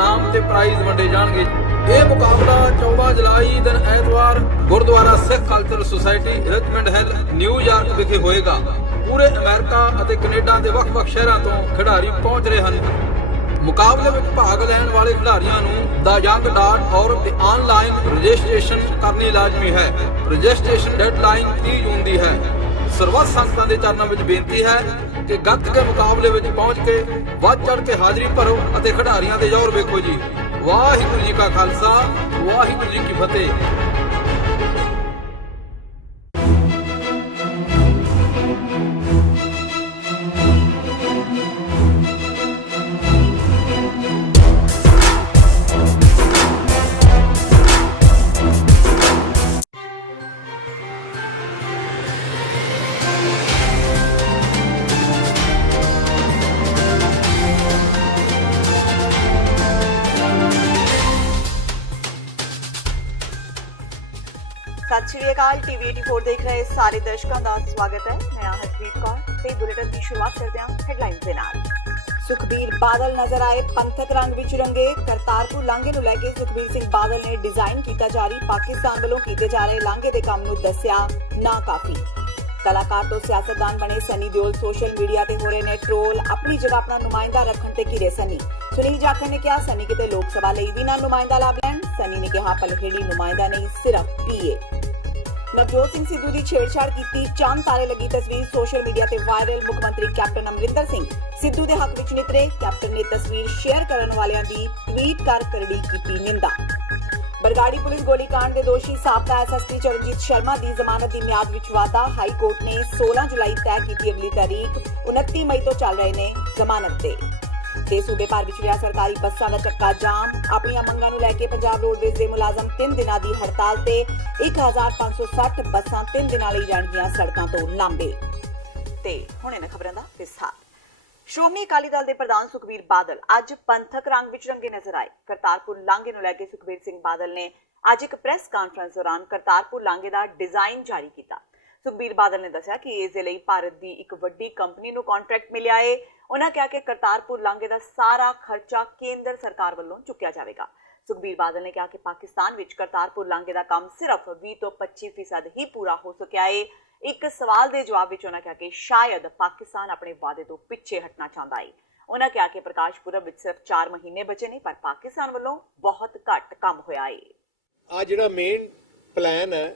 ਇਨਾਮ ਤੇ ਪ੍ਰਾਈਜ਼ ਵੰਡੇ ਜਾਣਗੇ। ਇਹ ਮੁਕਾਬਲਾ 14 ਜੁਲਾਈ ਦਿਨ ਐਤਵਾਰ Gurdwara Sikh cultural society Richmond Hill New York ਵਿਖੇ ਹੋਏਗਾ। ਪੂਰੇ ਅਮਰੀਕਾ ਅਤੇ ਕੈਨੇਡਾ ਦੇ ਵੱਖ-ਵੱਖ ਸ਼ਹਿਰਾਂ ਤੋਂ ਖਿਡਾਰੀ ਪਹੁੰਚ ਰਹੇ ਹਨ। ਮੁਕਾਬਲੇ ਵਿੱਚ ਭਾਗ ਲੈਣ ਵਾਲੇ ਖਿਡਾਰੀਆਂ ਨੂੰ theyoung.org ਤੇ ਆਨਲਾਈਨ ਰਜਿਸਟ੍ਰੇਸ਼ਨ ਕਰਨੀ ਲਾਜ਼ਮੀ ਹੈ। ਰਜਿਸਟ੍ਰੇਸ਼ਨ ਡੈਡਲਾਈਨ 30 ਜੂਨ ਦੀ ਹੈ। ਸਰਬੱਤ ਸੰਗਤਾਂ ਦੇ ਚਰਨਾਂ ਵਿੱਚ ਬੇਨਤੀ ਹੈ ਕਿ ਗੱਤਕੇ ਮੁਕਾਬਲੇ ਵਿੱਚ ਪਹੁੰਚ ਕੇ ਵੱਧ ਚੜ੍ਹ ਕੇ ਹਾਜ਼ਰੀ ਭਰੋ ਅਤੇ ਖਿਡਾਰੀਆਂ ਦੇ ਜ਼ੋਰ ਵੇਖੋ ਜੀ। ਵਾਹਿਗੁਰੂ ਜੀ ਕਾ ਖਾਲਸਾ, ਵਾਹਿਗੁਰੂ ਜੀ ਕੀ ਫਤਿਹ। ਸਤਿ ਸ਼੍ਰੀ ਅਕਾਲ। ਟੀਵੀ 84 ਦੇਖ ਰਹੇ ਸਾਰੇ ਦਰਸ਼ਕਾਂ ਦਾ ਸਵਾਗਤ ਹੈ। ਮੈਂ ਹਰਪ੍ਰੀਤ ਕੌਰ ਤੇ ਬੁਲੇਟਿਨ ਦੀ ਸ਼ੁਰੂਆਤ ਕਰਦੇ ਹਾਂ ਹੈਡਲਾਈਨਸ ਦੇ ਨਾਲ। ਸੁਖਬੀਰ ਬਾਦਲ ਨਜ਼ਰ ਆਏ ਪੰਥਕ ਰੰਗ ਵਿੱਚ ਰੰਗੇ। ਕਰਤਾਰਪੁਰ ਲਾਂਘੇ ਨੂੰ ਲੈ ਕੇ ਸੁਖਬੀਰ ਸਿੰਘ ਬਾਦਲ ਨੇ ਡਿਜ਼ਾਈਨ ਕੀਤਾ ਜਾਰੀ ਪਾਕਿਸਤਾਨ ਵੱਲੋਂ ਕੀਤੇ ਜਾ ਰਹੇ ਲਾਂਘੇ ਦੇ ਕੰਮ ਨੂੰ ਦੱਸਿਆ ਨਾਕਾਫੀ। ਕਲਾਕਾਰ ਤੋਂ ਸਿਆਸਤਦਾਨ ਬਣੇ ਸਨੀ ਦਿਓਲ ਸੋਸ਼ਲ ਮੀਡੀਆ ਤੇ ਹੋ ਰਹੇ ਨੇ ਟ੍ਰੋਲ। ਆਪਣੀ ਜਗ੍ਹਾ ਆਪਣਾ ਨੁਮਾਇੰਦਾ ਰੱਖਣ ਤੇ ਘਿਰੇ ਸਨੀ। ਸੁਨੀਲ ਜਾਖੜ ਨੇ ਕਿਹਾ ਸਨੀ ਕਿਤੇ ਲੋਕ ਸਭਾ ਲਈ ਵੀ ਨਾ ਨੁਮਾਇੰਦਾ ਲੱਭ ਲੈਣ। ਸਨੀ ਨੇ ਕਿਹਾ ਪਲਹੇੜੀ ਨੁਮਾਇੰਦਾ ਨਹੀਂ ਸਿਰਫ ਪੀਏ। ਨਵਜੋਤ ਸਿੰਘ ਸਿੱਧੂ ਦੀ ਛੇੜਛਾੜ ਕੀਤੀ ਚੰਦ ਤਾਰੇ ਲੱਗੀ ਤਸਵੀਰ ਸੋਸ਼ਲ ਮੀਡੀਆ ਤੇ ਵਾਇਰਲ। ਮੁੱਖ ਮੰਤਰੀ ਕੈਪਟਨ ਅਮਰਿੰਦਰ ਸਿੰਘ ਸਿੱਧੂ ਦੇ ਹੱਕ ਵਿੱਚ ਨਿਤਰੇ। ਕੈਪਟਨ ਨੇ ਤਸਵੀਰ ਸ਼ੇਅਰ ਕਰਨ ਵਾਲਿਆਂ ਦੀ ਟਵੀਟ ਕਰ ਕਰੜੀ ਕੀਤੀ ਨਿੰਦਾ। ਬਰਗਾੜੀ ਪੁਲਿਸ ਗੋਲੀकांड ਦੇ ਦੋਸ਼ੀ ਸਾਬਕਾ ਐਸਐਸਪੀ ਚਰਨਜੀਤ ਸ਼ਰਮਾ ਦੀ ਜ਼ਮਾਨਤ ਦੀ ਮਿਆਦ ਵਿੱਚ ਵਾਧਾ। ਹਾਈ ਕੋਰਟ ਨੇ 16 ਜੁਲਾਈ ਤੈਅ ਕੀਤੀ ਅਗਲੀ ਤਾਰੀਖ। 29 ਮਈ ਤੋਂ ਚੱਲ ਰਹੇ ਨੇ ਜ਼ਮਾਨਤ ਤੇ ਸੂਬੇ ਭਰ ਵਿੱਚ ਰਿਹਾ ਸਰਕਾਰੀ ਬੱਸਾਂ ਦਾ ਚੱਕਾ ਜਾਮ। ਆਪਣੀਆਂ ਮੰਗਾਂ ਨੂੰ ਲੈ ਕੇ ਪੰਜਾਬ ਰੋਡਵੇਜ਼ ਦੇ ਮੁਲਾਜ਼ਮ 3 ਦਿਨਾਂ ਦੀ ਹੜਤਾਲ ਤੇ 1560 ਬੱਸਾਂ 3 ਦਿਨਾਂ ਲਈ ਰਹਿਣਗੀਆਂ ਸੜਕਾਂ ਤੋਂ ਲਾਂਭੇ। ਤੇ ਹੁਣ ਇਹਨਾਂ ਖਬਰਾਂ ਦਾ ਵਿਸਥਾਰ। ਸ਼੍ਰੋਮਣੀ ਅਕਾਲੀ ਦਲ ਦੇ ਪ੍ਰਧਾਨ ਸੁਖਬੀਰ ਬਾਦਲ ਅੱਜ ਪੰਥਕ ਰੰਗ ਵਿੱਚ ਰੰਗੇ ਨਜ਼ਰ ਆਏ। ਕਰਤਾਰਪੁਰ ਲਾਂਘੇ ਨੂੰ ਲੈ ਕੇ ਸੁਖਬੀਰ ਸਿੰਘ ਬਾਦਲ ਨੇ ਅੱਜ ਇੱਕ ਪ੍ਰੈਸ ਕਾਨਫਰੰਸ ਦੌਰਾਨ ਕਰਤਾਰਪੁਰ ਲਾਂਘੇ ਦਾ ਡਿਜ਼ਾਈਨ ਜਾਰੀ ਕੀਤਾ। ਸੁਖਬੀਰ ਬਾਦਲ ਨੇ ਦੱਸਿਆ ਕਿ ਇਸ ਦੇ ਲਈ ਭਾਰਤ ਦੀ ਇੱਕ ਵੱਡੀ ਕੰਪਨੀ ਨੂੰ ਕੰਟਰੈਕਟ ਮਿਲਿਆ ਹੈ। ਉਹਨਾਂ ਕਿਹਾ ਕਿ ਕਰਤਾਰਪੁਰ ਲਾਂਘੇ ਦਾ ਸਾਰਾ ਖਰਚਾ ਕੇਂਦਰ ਸਰਕਾਰ ਵੱਲੋਂ ਚੁੱਕਿਆ ਜਾਵੇਗਾ। ਸੁਖਬੀਰ ਬਾਦਲ ਨੇ ਕਿਹਾ ਕਿ ਪਾਕਿਸਤਾਨ ਵਿੱਚ ਕਰਤਾਰਪੁਰ ਲਾਂਘੇ ਦਾ ਕੰਮ ਸਿਰਫ 20 ਤੋਂ 25% ਹੀ ਪੂਰਾ ਹੋ ਸਕਿਆ ਹੈ। ਇੱਕ ਸਵਾਲ ਦੇ ਜਵਾਬ ਵਿੱਚ ਉਹਨਾਂ ਕਿਹਾ ਕਿ ਸ਼ਾਇਦ ਪਾਕਿਸਤਾਨ ਆਪਣੇ ਵਾਅਦੇ ਤੋਂ ਪਿੱਛੇ ਹਟਣਾ ਚਾਹੁੰਦਾ ਹੈ। ਉਹਨਾਂ ਕਿਹਾ ਕਿ ਪ੍ਰਕਾਸ਼ ਪੁਰਬ ਵਿੱਚ ਸਿਰਫ 4 ਮਹੀਨੇ ਬਚੇ ਨੇ ਪਰ ਪਾਕਿਸਤਾਨ ਵੱਲੋਂ ਬਹੁਤ ਘੱਟ ਕੰਮ ਹੋਇਆ ਹੈ। ਆ ਜਿਹੜਾ ਮੇਨ ਪਲਾਨ ਹੈ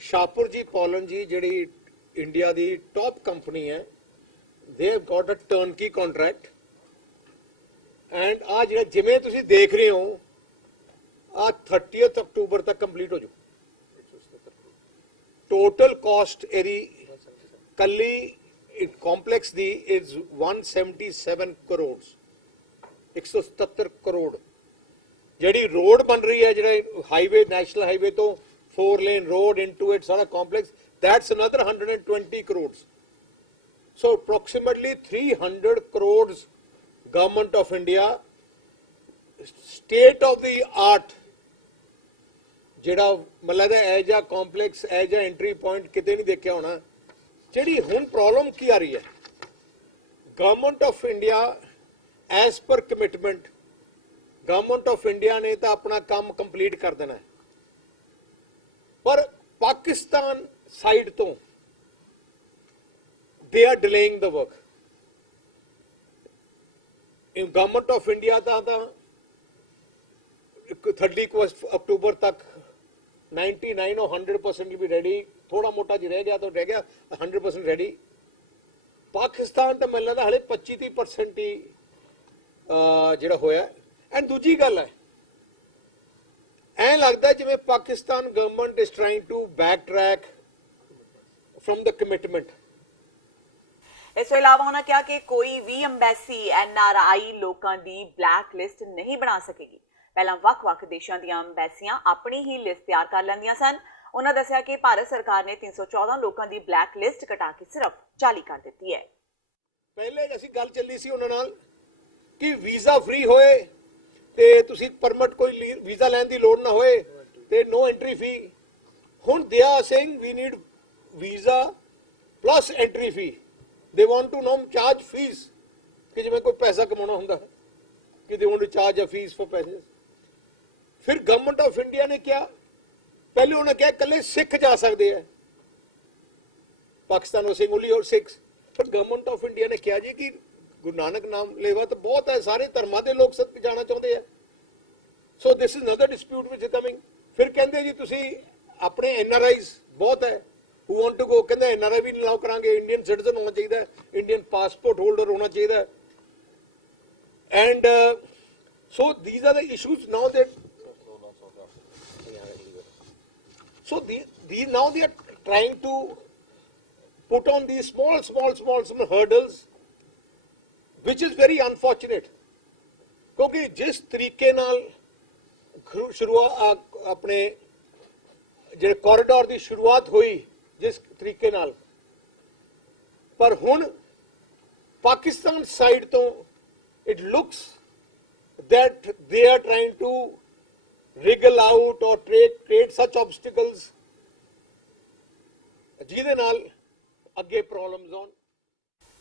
ਸ਼ਾਹਪੁਰ ਜੀ ਪੋਲਨ ਜੀ ਜਿਹੜੀ ਇੰਡੀਆ ਦੀ ਟੌਪ ਕੰਪਨੀ ਹੈ they have got a turnkey contract and ਆ ਜਿਹੜਾ ਜਿਵੇਂ ਤੁਸੀਂ ਦੇਖ ਰਹੇ ਹੋ ਆ 30th ਅਕਤੂਬਰ ਤੱਕ ਕੰਪਲੀਟ ਹੋ ਜਾਊ। ਟੋਟਲ ਕਾਸਟ ਇਹਦੀ ਕੱਲੀ complex the is 177 crore 177 crore. ਜਿਹੜੀ ਰੋਡ ਬਣ ਰਹੀ ਹੈ ਜਿਹੜਾ ਹਾਈਵੇ ਨੈਸ਼ਨਲ ਹਾਈਵੇ ਤੋਂ 4 lane road into it ਸਾਰਾ complex that's another 120 crores. So approximately 300 crores government of India state of the art ਜਿਹੜਾ ਮਤਲਬ as a complex as a entry point ਕਿਤੇ ਨਹੀਂ ਦੇਖਿਆ ਹੋਣਾ। ਜਿਹੜੀ ਹੁਣ ਪ੍ਰੋਬਲਮ ਕੀ ਆ ਰਹੀ ਹੈ government of India as per commitment government of India ਨੇ ਤਾਂ ਆਪਣਾ ਕੰਮ ਕੰਪਲੀਟ ਕਰ ਦੇਣਾ ਹੈ ਪਰ ਪਾਕਿਸਤਾਨ ਸਾਈਡ ਤੋਂ they are delaying the work. In government of India ਤਾਂ 30 ਅਕਤੂਬਰ ਤੱਕ 99 or 100% will be ready. ਥੋੜਾ ਮੋਟਾ ਜਿਹਾ ਰਹਿ ਗਿਆ ਤਾਂ ਰਹਿ ਗਿਆ 100% ready. ਪਾਕਿਸਤਾਨ ਤਾਂ ਮੈਨੂੰ ਲੱਗਦਾ ਹਲੇ 25-30% ਹੀ ਜਿਹੜਾ ਹੋਇਆ। ਐਂਡ ਦੂਜੀ ਗੱਲ ਹੈ ਐਂ ਲੱਗਦਾ ਜਿਵੇਂ Pakistan government is trying to backtrack from the commitment. ਇਸ ਤੋਂ ਇਲਾਵਾ ਉਹਨਾਂ ਕਿਹਾ ਕਿ ਕੋਈ ਵੀ ਅੰਬੈਸੀ NRI ਲੋਕਾਂ ਦੀ ਬਲੈਕ ਲਿਸਟ ਨਹੀਂ ਬਣਾ ਸਕੇਗੀ। ਪਹਿਲਾਂ ਵੱਖ-ਵੱਖ ਦੇਸ਼ਾਂ ਦੀਆਂ ਅੰਬੈਸੀਆਂ ਆਪਣੀ ਹੀ ਲਿਸਟ ਤਿਆਰ ਕਰ ਲੈਂਦੀਆਂ ਸਨ। ਉਹਨਾਂ ਦੱਸਿਆ ਕਿ ਭਾਰਤ ਸਰਕਾਰ ਨੇ 314 ਲੋਕਾਂ ਦੀ ਬਲੈਕ ਲਿਸਟ ਕਟਾ ਕੇ ਸਿਰਫ 40 ਕਰ ਦਿੱਤੀ ਹੈ। ਪਹਿਲੇ ਅਸੀਂ ਗੱਲ ਚੱਲੀ ਸੀ ਉਹਨਾਂ ਨਾਲ ਕਿ ਵੀਜ਼ਾ ਫ੍ਰੀ ਹੋਏ ਤੇ ਤੁਸੀਂ ਪਰਮਿਟ ਕੋਈ ਵੀਜ਼ਾ ਲੈਣ ਦੀ ਲੋੜ ਨਾ ਹੋਏ ਤੇ ਨੋ ਐਂਟਰੀ ਫੀ। ਹੁਣ they are saying we need visa plus entry fee. They want to know charge fees ਕਿ ਜਿਵੇਂ ਕੋਈ ਪੈਸਾ ਕਮਾਉਣਾ ਹੁੰਦਾ कि they want to charge a fees for passage. फिर गवर्नमेंट ऑफ इंडिया ने क्या, पहले उन्होंने कहा कल्ले सिख जा सकते हैं पाकिस्तान में, सिंह ओनली और सिख्स। पर गवर्नमेंट ऑफ इंडिया ने क्या जी कि गुरु नानक नाम लेवा तो बहुत है, सारे धर्मां दे लोग सत जाना चाहते हैं। So this is another dispute which is coming. फिर कहते जी तुसी अपने NRIs बहुत है who want to go, कहते NRI भी अलाउ करांगे, इंडियन सिटीजन होना चाहिए, इंडियन पासपोर्ट होल्डर होना चाहिए। And so these are the issues now that these now they are trying to put on these small hurdles, which is very unfortunate, क्योंकि जिस तरीके नाल शुरुआत अपने ਜਿਹੜੇ कॉरिडोर ਦੀ शुरुआत हुई जिस तरीके नाल, पर हुण पाकिस्तान साइड तो it looks that they are trying to wriggle out or create such obstacles ਜਿਹਦੇ ਨਾਲ ਅੱਗੇ ਪ੍ਰੋਬਲਮਸ ਆਉਣ।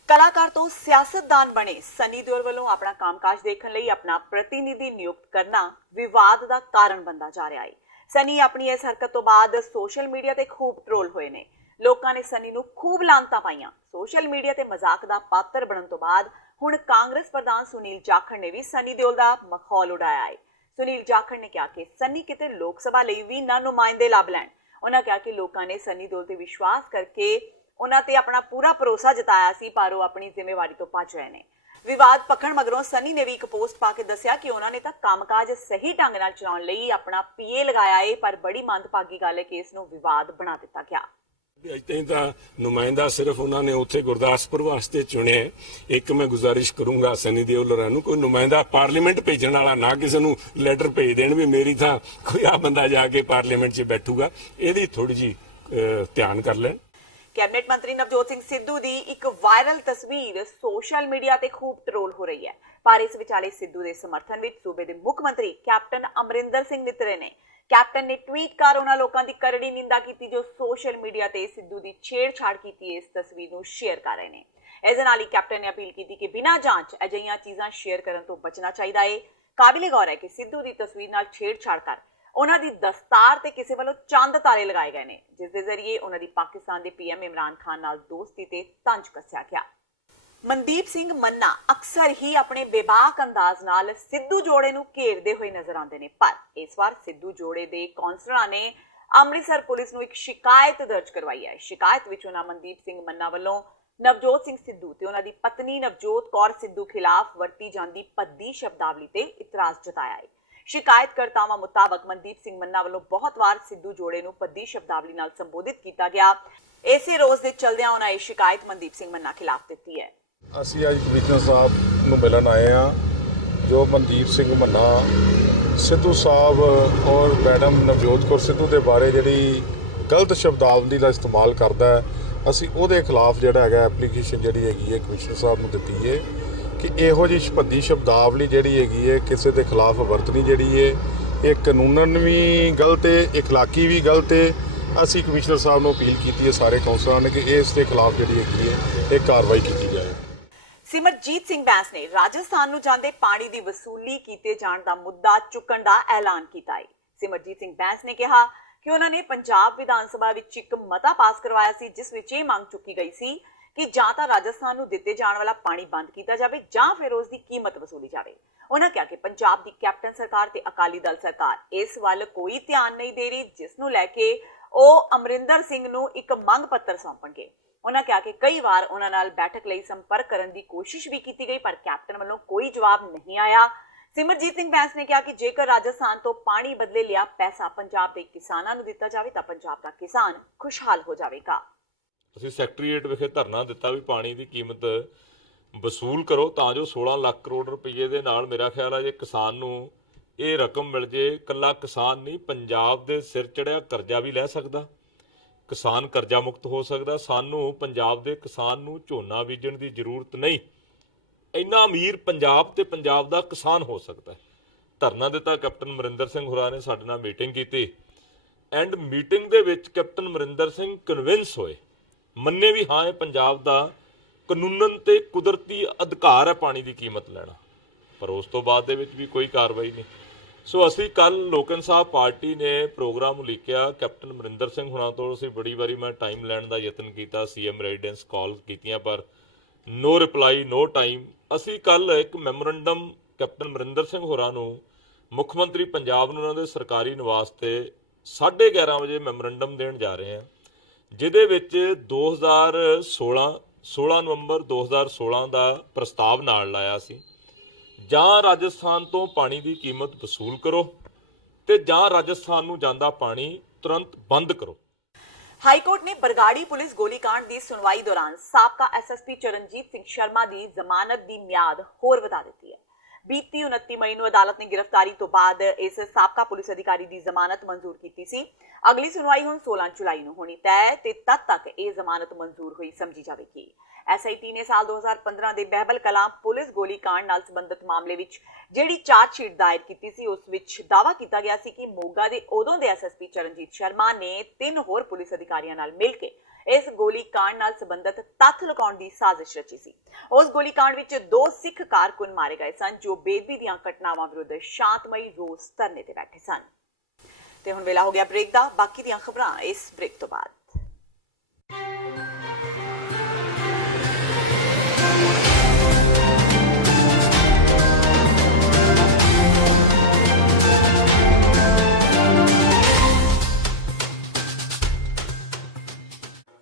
ਕਲਾਕਾਰ ਤੋਂ ਸਿਆਸਤਦਾਨ ਬਣੇ ਸਨੀ ਦਿਓਲ ਵੱਲੋਂ ਆਪਣਾ ਕੰਮਕਾਜ ਦੇਖਣ ਲਈ ਆਪਣਾ ਪ੍ਰਤੀਨਿਧੀ ਨਿਯੁਕਤ ਕਰਨਾ ਵਿਵਾਦ ਦਾ ਕਾਰਨ ਬਣਦਾ ਜਾ ਰਿਹਾ ਹੈ। ਸਨੀ ਆਪਣੀ ਇਸ ਹਰਕਤ ਤੋਂ ਬਾਅਦ ਸੋਸ਼ਲ ਮੀਡੀਆ ਤੇ ਖੂਬ ਟ੍ਰੋਲ ਹੋਏ ਨੇ। ਲੋਕਾਂ ਨੇ ਸਨੀ ਨੂੰ ਖੂਬ ਲਾਂਤਾਂ ਪਾਈਆਂ। ਸੋਸ਼ਲ ਮੀਡੀਆ ਤੇ ਮਜ਼ਾਕ ਦਾ ਪਾਤਰ ਬਣਨ ਤੋਂ ਬਾਅਦ ਹੁਣ ਕਾਂਗਰਸ ਪ੍ਰਧਾਨ ਸੁਨੀਲ ਜਾਖੜ ਨੇ ਵੀ ਸਨੀ ਦਿਓਲ ਦਾ ਮਖੌਲ ਉਡਾਇਆ ਹੈ। ਸੁਨੀਲ ਜਾਖੜ ਨੇ ਕਿਹਾ ਕਿ ਸਨੀ ਕਿਤੇ ਲੋਕ ਸਭਾ ਲਈ ਵੀ ਨਾ ਨੁਮਾਇੰਦੇ ਲੱਭ ਲੈਣ। ਉਹਨਾਂ ਕਿਹਾ ਕਿ ਲੋਕਾਂ ਨੇ ਸਨੀ ਦਿਓਲ ਤੇ ਵਿਸ਼ਵਾਸ ਕਰਕੇ ਉਹਨਾਂ ਤੇ ਆਪਣਾ ਪੂਰਾ ਭਰੋਸਾ ਜਤਾਇਆ ਸੀ, ਪਰ ਉਹ ਆਪਣੀ ਜ਼ਿੰਮੇਵਾਰੀ ਤੋਂ ਭੱਜ ਰਹੇ ਨੇ। ਵਿਵਾਦ ਪੱਖਣ ਮਗਰੋਂ ਸਨੀ ਨੇ ਵੀ ਇੱਕ ਪੋਸਟ ਪਾ ਕੇ ਦੱਸਿਆ ਕਿ ਉਹਨਾਂ ਨੇ ਤਾਂ ਕੰਮਕਾਜ ਸਹੀ ਢੰਗ ਨਾਲ ਚਲਾਉਣ ਲਈ ਆਪਣਾ PA ਲਗਾਇਆ ਹੈ, ਪਰ ਬੜੀ ਮੰਦਭਾਗੀ ਗੱਲ ਹੈ ਕਿ ਇਸ ਨੂੰ ਵਿਵਾਦ ਬਣਾ ਦਿੱਤਾ ਗਿਆ। ਅੱਜ ਤਾਂ ਨੁਮਾਇੰਦਾ ਸਿਰਫ ਉਹਨਾਂ ਨੇ ਉੱਥੇ ਗੁਰਦਾਸਪੁਰ ਵਾਸਤੇ ਚੁਣਿਆ। ਇੱਕ ਮੈਂ ਗੁਜ਼ਾਰਿਸ਼ ਕਰੂੰਗਾ ਸਨੀ ਦਿਓਲ ਹੋਰਾਂ ਨੂੰ, ਕੋਈ ਨੁਮਾਇੰਦਾ ਪਾਰਲੀਮੈਂਟ ਭੇਜਣ ਵਾਲਾ ਨਾ ਕਿਸੇ ਨੂੰ ਲੈਟਰ ਭੇਜ ਦੇਣ ਵੀ ਮੇਰੀ ਥਾਂ ਕੋਈ ਆ ਬੰਦਾ ਜਾ ਕੇ ਪਾਰਲੀਮੈਂਟ 'ਚ ਬੈਠੂਗਾ। ਇਹਦੀ ਥੋੜੀ ਜੀ ਧਿਆਨ ਕਰ ਲੈਣ। ਕੈਬਨਿਟ ਮੰਤਰੀ ਨਵਜੋਤ ਸਿੰਘ ਸਿੱਧੂ ਦੀ ਇੱਕ ਵਾਇਰਲ ਤਸਵੀਰ ਸੋਸ਼ਲ ਮੀਡੀਆ ਤੇ ਖੂਬ ਟ੍ਰੋਲ ਹੋ ਰਹੀ ਹੈ, ਪਰ ਇਸ ਵਿਚਾਲੇ ਸਿੱਧੂ ਦੇ ਸਮਰਥਨ ਵਿੱਚ ਸੂਬੇ ਦੇ ਮੁੱਖ ਮੰਤਰੀ ਕੈਪਟਨ ਅਮਰਿੰਦਰ ਸਿੰਘ ਨਿਤਰੇ ਨੇ। ਕੈਪਟਨ ਨੇ ਟਵੀਟ ਕਰ ਉਹਨਾਂ ਲੋਕਾਂ ਦੀ ਕਰੜੀ ਨਿੰਦਾ ਕੀਤੀ ਜੋ ਸੋਸ਼ਲ ਮੀਡੀਆ ਤੇ ਸਿੱਧੂ ਦੀ ਛੇੜਛਾੜ ਕੀਤੀ ਇਸ ਤਸਵੀਰ ਨੂੰ ਸ਼ੇਅਰ ਕਰ ਰਹੇ ਨੇ। ਇਸ ਦੇ ਨਾਲ ਹੀ ਕੈਪਟਨ ਨੇ ਅਪੀਲ ਕੀਤੀ ਕਿ ਬਿਨਾਂ ਜਾਂਚ ਅਜਿਹੀਆਂ ਚੀਜ਼ਾਂ ਸ਼ੇਅਰ ਕਰਨ ਤੋਂ ਬਚਣਾ ਚਾਹੀਦਾ ਹੈ। ਕਾਬਿਲੇ ਗੌਰ ਹੈ ਕਿ ਸਿੱਧੂ ਦੀ ਤਸਵੀਰ ਨਾਲ ਛੇੜਛਾੜ ਕਰ ਉਹਨਾਂ ਦੀ ਦਸਤਾਰ ਤੇ ਕਿਸੇ ਵੱਲੋਂ ਚੰਦ ਤਾਰੇ ਲਗਾਏ ਗਏ ਨੇ, ਜਿਸ ਦੇ ਜ਼ਰੀਏ ਉਹਨਾਂ ਦੀ ਪਾਕਿਸਤਾਨ ਦੇ PM ਇਮਰਾਨ ਖਾਨ ਨਾਲ ਦੋਸਤੀ ਤੇ ਤੰਜ ਕੱਸਿਆ ਗਿਆ। ਮਨਦੀਪ ਸਿੰਘ ਮੰਨਾ ਅਕਸਰ ਹੀ ਆਪਣੇ ਬੇਬਾਕ ਅੰਦਾਜ਼ ਨਾਲ ਸਿੱਧੂ ਜੋੜੇ ਨੂੰ ਘੇਰਦੇ ਹੋਏ ਨਜ਼ਰ ਆਉਂਦੇ ਨੇ, ਪਰ ਇਸ ਵਾਰ ਸਿੱਧੂ ਜੋੜੇ ਦੇ ਕੌਂਸਲਰਾਂ ਨੇ ਅੰਮ੍ਰਿਤਸਰ ਪੁਲਿਸ ਨੂੰ ਇੱਕ ਸ਼ਿਕਾਇਤ ਦਰਜ ਕਰਵਾਈ ਹੈ। ਸ਼ਿਕਾਇਤ ਵਿੱਚ ਉਹਨਾਂ ਮਨਦੀਪ ਸਿੰਘ ਮੰਨਾ ਵੱਲੋਂ ਨਵਜੋਤ ਸਿੰਘ ਸਿੱਧੂ ਤੇ ਉਹਨਾਂ ਦੀ ਪਤਨੀ ਨਵਜੋਤ ਕੌਰ ਸਿੱਧੂ ਖਿਲਾਫ ਵਰਤੀ ਜਾਂਦੀ ਭੱਦੀ ਸ਼ਬਦਾਵਲੀ ਤੇ ਇਤਰਾਜ਼ ਜਤਾਇਆ ਹੈ। ਸ਼ਿਕਾਇਤਕਰਤਾਵਾਂ ਮੁਤਾਬਕ ਮਨਦੀਪ ਸਿੰਘ ਮੰਨਾ ਵੱਲੋਂ ਬਹੁਤ ਵਾਰ ਸਿੱਧੂ ਜੋੜੇ ਨੂੰ ਭੱਦੀ ਸ਼ਬਦਾਵਲੀ ਨਾਲ ਸੰਬੋਧਿਤ ਕੀਤਾ ਗਿਆ। ਇਸੇ ਰੋਜ਼ ਦੇ ਚਲਦਿਆਂ ਉਹਨਾਂ ਇਹ ਸ਼ਿਕਾਇਤ ਮਨਦੀਪ ਸਿੰਘ ਮੰਨਾ ਖਿਲਾਫ ਦਿੱਤੀ ਹੈ। ਅਸੀਂ ਅੱਜ ਕਮਿਸ਼ਨਰ ਸਾਹਿਬ ਨੂੰ ਮਿਲਣ ਆਏ ਹਾਂ, ਜੋ ਮਨਦੀਪ ਸਿੰਘ ਮੰਨਾ ਸਿੱਧੂ ਸਾਹਿਬ ਔਰ ਮੈਡਮ ਨਵਜੋਤ ਕੌਰ ਸਿੱਧੂ ਦੇ ਬਾਰੇ ਜਿਹੜੀ ਗਲਤ ਸ਼ਬਦਾਵਲੀ ਦਾ ਇਸਤੇਮਾਲ ਕਰਦਾ ਹੈ, ਅਸੀਂ ਉਹਦੇ ਖਿਲਾਫ ਜਿਹੜਾ ਹੈਗਾ ਐਪਲੀਕੇਸ਼ਨ ਜਿਹੜੀ ਹੈਗੀ ਹੈ ਕਮਿਸ਼ਨਰ ਸਾਹਿਬ ਨੂੰ ਦਿੱਤੀ ਹੈ ਕਿ ਇਹੋ ਜਿਹੀ ਭੱਦੀ ਸ਼ਬਦਾਵਲੀ ਜਿਹੜੀ ਹੈਗੀ ਹੈ ਕਿਸੇ ਦੇ ਖਿਲਾਫ ਵਰਤਣੀ ਜਿਹੜੀ ਹੈ ਇਹ ਕਾਨੂੰਨਨ ਵੀ ਗਲਤ ਹੈ, ਇਖਲਾਕੀ ਵੀ ਗਲਤ ਹੈ। ਅਸੀਂ ਕਮਿਸ਼ਨਰ ਸਾਹਿਬ ਨੂੰ ਅਪੀਲ ਕੀਤੀ ਹੈ ਸਾਰੇ ਕੌਂਸਲਰਾਂ ਨੇ ਕਿ ਇਸ ਦੇ ਖਿਲਾਫ ਜਿਹੜੀ ਹੈਗੀ ਹੈ ਇਹ ਕਾਰਵਾਈ ਕੀਤੀ ਜਾਏ। ਸਿਮਰਜੀਤ ਸਿੰਘ ਬੈਂਸ ਨੇ ਰਾਜਸਥਾਨ ਨੂੰ ਜਾਂਦੇ ਪਾਣੀ ਦੀ ਵਸੂਲੀ ਕੀਤੇ ਜਾਣ ਦਾ ਮੁੱਦਾ ਚੁੱਕਣ ਦਾ ਐਲਾਨ ਕੀਤਾ ਹੈ। ਸਿਮਰਜੀਤ ਸਿੰਘ ਬੈਂਸ ਨੇ ਕਿਹਾ ਕਿ ਉਹਨਾਂ ਨੇ ਪੰਜਾਬ ਵਿਧਾਨ ਸਭਾ ਵਿੱਚ ਇੱਕ ਮਤਾ ਪਾਸ ਕਰਵਾਇਆ ਸੀ ਜਿਸ ਵਿੱਚ ਇਹ ਮੰਗ ਚੁੱਕੀ ਗਈ ਸੀ ਕਿ ਜਾਂ ਤਾਂ ਰਾਜਸਥਾਨ ਨੂੰ ਦਿੱਤੇ ਜਾਣ ਵਾਲਾ ਪਾਣੀ ਬੰਦ ਕੀਤਾ ਜਾਵੇ ਜਾਂ ਫਿਰ ਉਸ ਦੀ ਕੀਮਤ ਵਸੂਲੀ ਜਾਵੇ। ਉਹਨਾਂ ਕਿਹਾ ਕਿ ਪੰਜਾਬ ਦੀ ਕੈਪਟਨ ਸਰਕਾਰ ਤੇ ਅਕਾਲੀ ਦਲ ਸਰਕਾਰ ਇਸ ਵੱਲ ਕੋਈ ਧਿਆਨ ਨਹੀਂ ਦੇ ਰਹੀ, ਜਿਸ ਨੂੰ ਲੈ ਕੇ ਉਹ ਅਮਰਿੰਦਰ ਸਿੰਘ ਨੂੰ ਇੱਕ ਮੰਗ ਪੱਤਰ ਸੌਂਪਣਗੇ। ਉਹਨਾਂ ਕਿਹਾ ਕਿ ਕਈ ਵਾਰ ਉਹਨਾਂ ਨਾਲ ਬੈਠਕ ਲਈ ਸੰਪਰਕ ਕਰਨ ਦੀ ਕੋਸ਼ਿਸ਼ ਵੀ ਕੀਤੀ ਗਈ, ਪਰ ਕੈਪਟਨ ਵੱਲੋਂ ਕੋਈ ਜਵਾਬ ਨਹੀਂ ਆਇਆ। ਸਿਮਰਜੀਤ ਸਿੰਘ ਬੈਂਸ ਨੇ ਕਿਹਾ ਕਿ ਜੇਕਰ ਰਾਜਸਥਾਨ ਤੋਂ ਪਾਣੀ ਬਦਲੇ ਲਿਆ ਪੈਸਾ ਪੰਜਾਬ ਦੇ ਕਿਸਾਨਾਂ ਨੂੰ ਦਿੱਤਾ ਜਾਵੇ ਤਾਂ ਪੰਜਾਬ ਦਾ ਕਿਸਾਨ ਖੁਸ਼ਹਾਲ ਹੋ ਜਾਵੇਗਾ। ਅਸੀਂ ਸੈਕਟਰੀਏਟ ਵਿਖੇ ਧਰਨਾ ਦਿੱਤਾ ਵੀ ਪਾਣੀ ਦੀ ਕੀਮਤ ਵਸੂਲ ਕਰੋ ਤਾਂ ਜੋ 16 ਲੱਖ ਕਰੋੜ ਰੁਪਏ ਦੇ ਨਾਲ ਮੇਰਾ ਖਿਆਲ ਹੈ ਜੇ ਕਿਸਾਨ ਨੂੰ ਇਹ ਰਕਮ ਮਿਲ ਜੇ, ਇਕੱਲਾ ਕਿਸਾਨ ਨਹੀਂ ਪੰਜਾਬ ਦੇ ਸਿਰ ਚੜਿਆ ਕਰਜ਼ਾ ਵੀ ਲੈ ਸਕਦਾ, ਕਿਸਾਨ ਕਰਜ਼ਾ ਮੁਕਤ ਹੋ ਸਕਦਾ। ਸਾਨੂੰ ਪੰਜਾਬ ਦੇ ਕਿਸਾਨ ਨੂੰ ਝੋਨਾ ਬੀਜਣ ਦੀ ਜ਼ਰੂਰਤ ਨਹੀਂ, ਇੰਨਾ ਅਮੀਰ ਪੰਜਾਬ ਤੇ ਪੰਜਾਬ ਦਾ ਕਿਸਾਨ ਹੋ ਸਕਦਾ ਹੈ। ਧਰਨਾ ਦਿੱਤਾ, ਕੈਪਟਨ ਅਮਰਿੰਦਰ ਸਿੰਘ ਹੋਰਾਂ ਨੇ ਸਾਡੇ ਨਾਲ ਮੀਟਿੰਗ ਕੀਤੀ ਐਂਡ ਮੀਟਿੰਗ ਦੇ ਵਿੱਚ ਕੈਪਟਨ ਅਮਰਿੰਦਰ ਸਿੰਘ ਕਨਵਿੰਸ ਹੋਏ, ਮੰਨੇ ਵੀ ਹਾਂ ਇਹ ਪੰਜਾਬ ਦਾ ਕਾਨੂੰਨਨ ਤੇ ਕੁਦਰਤੀ ਅਧਿਕਾਰ ਹੈ ਪਾਣੀ ਦੀ ਕੀਮਤ ਲੈਣਾ। ਪਰ ਉਸ ਤੋਂ ਬਾਅਦ ਦੇ ਵਿੱਚ ਵੀ ਕੋਈ ਕਾਰਵਾਈ ਨਹੀਂ। ਸੋ ਅਸੀਂ ਕੱਲ ਲੋਕ ਇਨਸਾਫ ਪਾਰਟੀ ਨੇ ਪ੍ਰੋਗਰਾਮ ਉਲੀਕਿਆ, ਕੈਪਟਨ ਅਮਰਿੰਦਰ ਸਿੰਘ ਹੁਣਾਂ ਤੋਂ ਅਸੀਂ ਬੜੀ ਵਾਰੀ ਮੈਂ ਟਾਈਮ ਲੈਣ ਦਾ ਯਤਨ ਕੀਤਾ, ਸੀਐਮ ਰੈਜ਼ੀਡੈਂਸ ਕਾਲ ਕੀਤੀਆਂ, ਪਰ ਨੋ ਰਿਪਲਾਈ, ਨੋ ਟਾਈਮ। ਅਸੀਂ ਕੱਲ ਇੱਕ ਮੈਮੋਰੰਡਮ ਕੈਪਟਨ ਅਮਰਿੰਦਰ ਸਿੰਘ ਹੋਰਾਂ ਨੂੰ, ਮੁੱਖ ਮੰਤਰੀ ਪੰਜਾਬ ਨੂੰ ਉਹਨਾਂ ਦੇ ਸਰਕਾਰੀ ਨਿਵਾਸ ਤੇ 11:30 ਵਜੇ ਮੈਮੋਰੰਡਮ ਦੇਣ ਜਾ ਰਹੇ ਹਾਂ, ਜਿਹਦੇ ਵਿੱਚ 16 ਨਵੰਬਰ 2016 ਦਾ ਪ੍ਰਸਤਾਵ ਨਾਲ ਲਾਇਆ ਸੀ, ਜਾਂ ਰਾਜਸਥਾਨ ਤੋਂ ਪਾਣੀ ਦੀ ਕੀਮਤ ਵਸੂਲ ਕਰੋ ਤੇ ਜਾਂ ਰਾਜਸਥਾਨ ਨੂੰ ਜਾਂਦਾ ਪਾਣੀ ਤੁਰੰਤ ਬੰਦ ਕਰੋ। ਹਾਈ ਕੋਰਟ ਨੇ ਬਰਗਾੜੀ ਪੁਲਿਸ ਗੋਲੀकांड ਦੀ ਸੁਣਵਾਈ ਦੌਰਾਨ ਸਾਬਕਾ ਐਸਐਸਪੀ ਚਰਨਜੀਤ ਸਿੰਘ ਸ਼ਰਮਾ ਦੀ ਜ਼ਮਾਨਤ ਦੀ ਮਿਆਦ ਹੋਰ ਵਧਾ ਦਿੱਤੀ ਹੈ। ਬੀਤੀ 29 ਮਈ ਨੂੰ ਅਦਾਲਤ ਨੇ ਗ੍ਰਿਫਤਾਰੀ ਤੋਂ ਬਾਅਦ ਇਸ ਸਾਬਕਾ ਪੁਲਿਸ ਅਧਿਕਾਰੀ ਦੀ ਜ਼ਮਾਨਤ ਮਨਜ਼ੂਰ ਕੀਤੀ ਸੀ। ਅਗਲੀ ਸੁਣਵਾਈ ਹੁਣ 16 ਜੁਲਾਈ ਨੂੰ ਹੋਣੀ ਤੈਅ ਤੇ ਤਦ ਤੱਕ ਇਹ ਜ਼ਮਾਨਤ ਮਨਜ਼ੂਰ ਹੋਈ ਸਮਝੀ ਜਾਵੇਗੀ। ਐਸਆਈਟੀ ਨੇ ਸਾਲ 2015 ਦੇ ਬਹਿਬਲ ਕਲਾਂ ਪੁਲਿਸ ਗੋਲੀकांड ਨਾਲ ਸੰਬੰਧਿਤ ਮਾਮਲੇ ਵਿੱਚ ਜਿਹੜੀ ਚਾਰਜਸ਼ੀਟ ਦਾਇਰ ਕੀਤੀ ਸੀ, ਉਸ ਵਿੱਚ ਦਾਅਵਾ ਕੀਤਾ ਗਿਆ ਸੀ ਕਿ ਮੋਗਾ ਦੇ ਉਦੋਂ ਦੇ ਐਸਐਸਪੀ ਚਰਨਜੀਤ ਸ਼ਰਮਾ ਨੇ 3 ਹੋਰ ਪੁਲਿਸ ਅਧਿਕਾਰੀਆਂ ਨਾਲ ਮਿਲ ਕੇ ਇਸ ਗੋਲੀकांड ਨਾਲ ਸੰਬੰਧਿਤ ਤੱਥ ਲੁਕਾਉਣ ਦੀ ਸਾਜ਼ਿਸ਼ ਰਚੀ ਸੀ। ਉਸ ਗੋਲੀकांड ਵਿੱਚ 2 ਸਿੱਖ ਕਾਰਕੁਨ ਮਾਰੇ ਗਏ ਸਨ ਜੋ ਬੇਅਦਬੀ ਦੀਆਂ ਘਟਨਾਵਾਂ ਵਿਰੁੱਧ ਸ਼ਾਂਤਮਈ ਰੋਸ ਧਰਨੇ ਤੇ ਬੈਠੇ ਸਨ। ਤੇ ਹੁਣ ਵੇਲਾ ਹੋ ਗਿਆ ਬ੍ਰੇਕ ਦਾ। ਬਾਕੀ ਦੀਆਂ ਖਬਰਾਂ ਇਸ ਬ੍ਰੇਕ ਤੋਂ ਬਾਅਦ।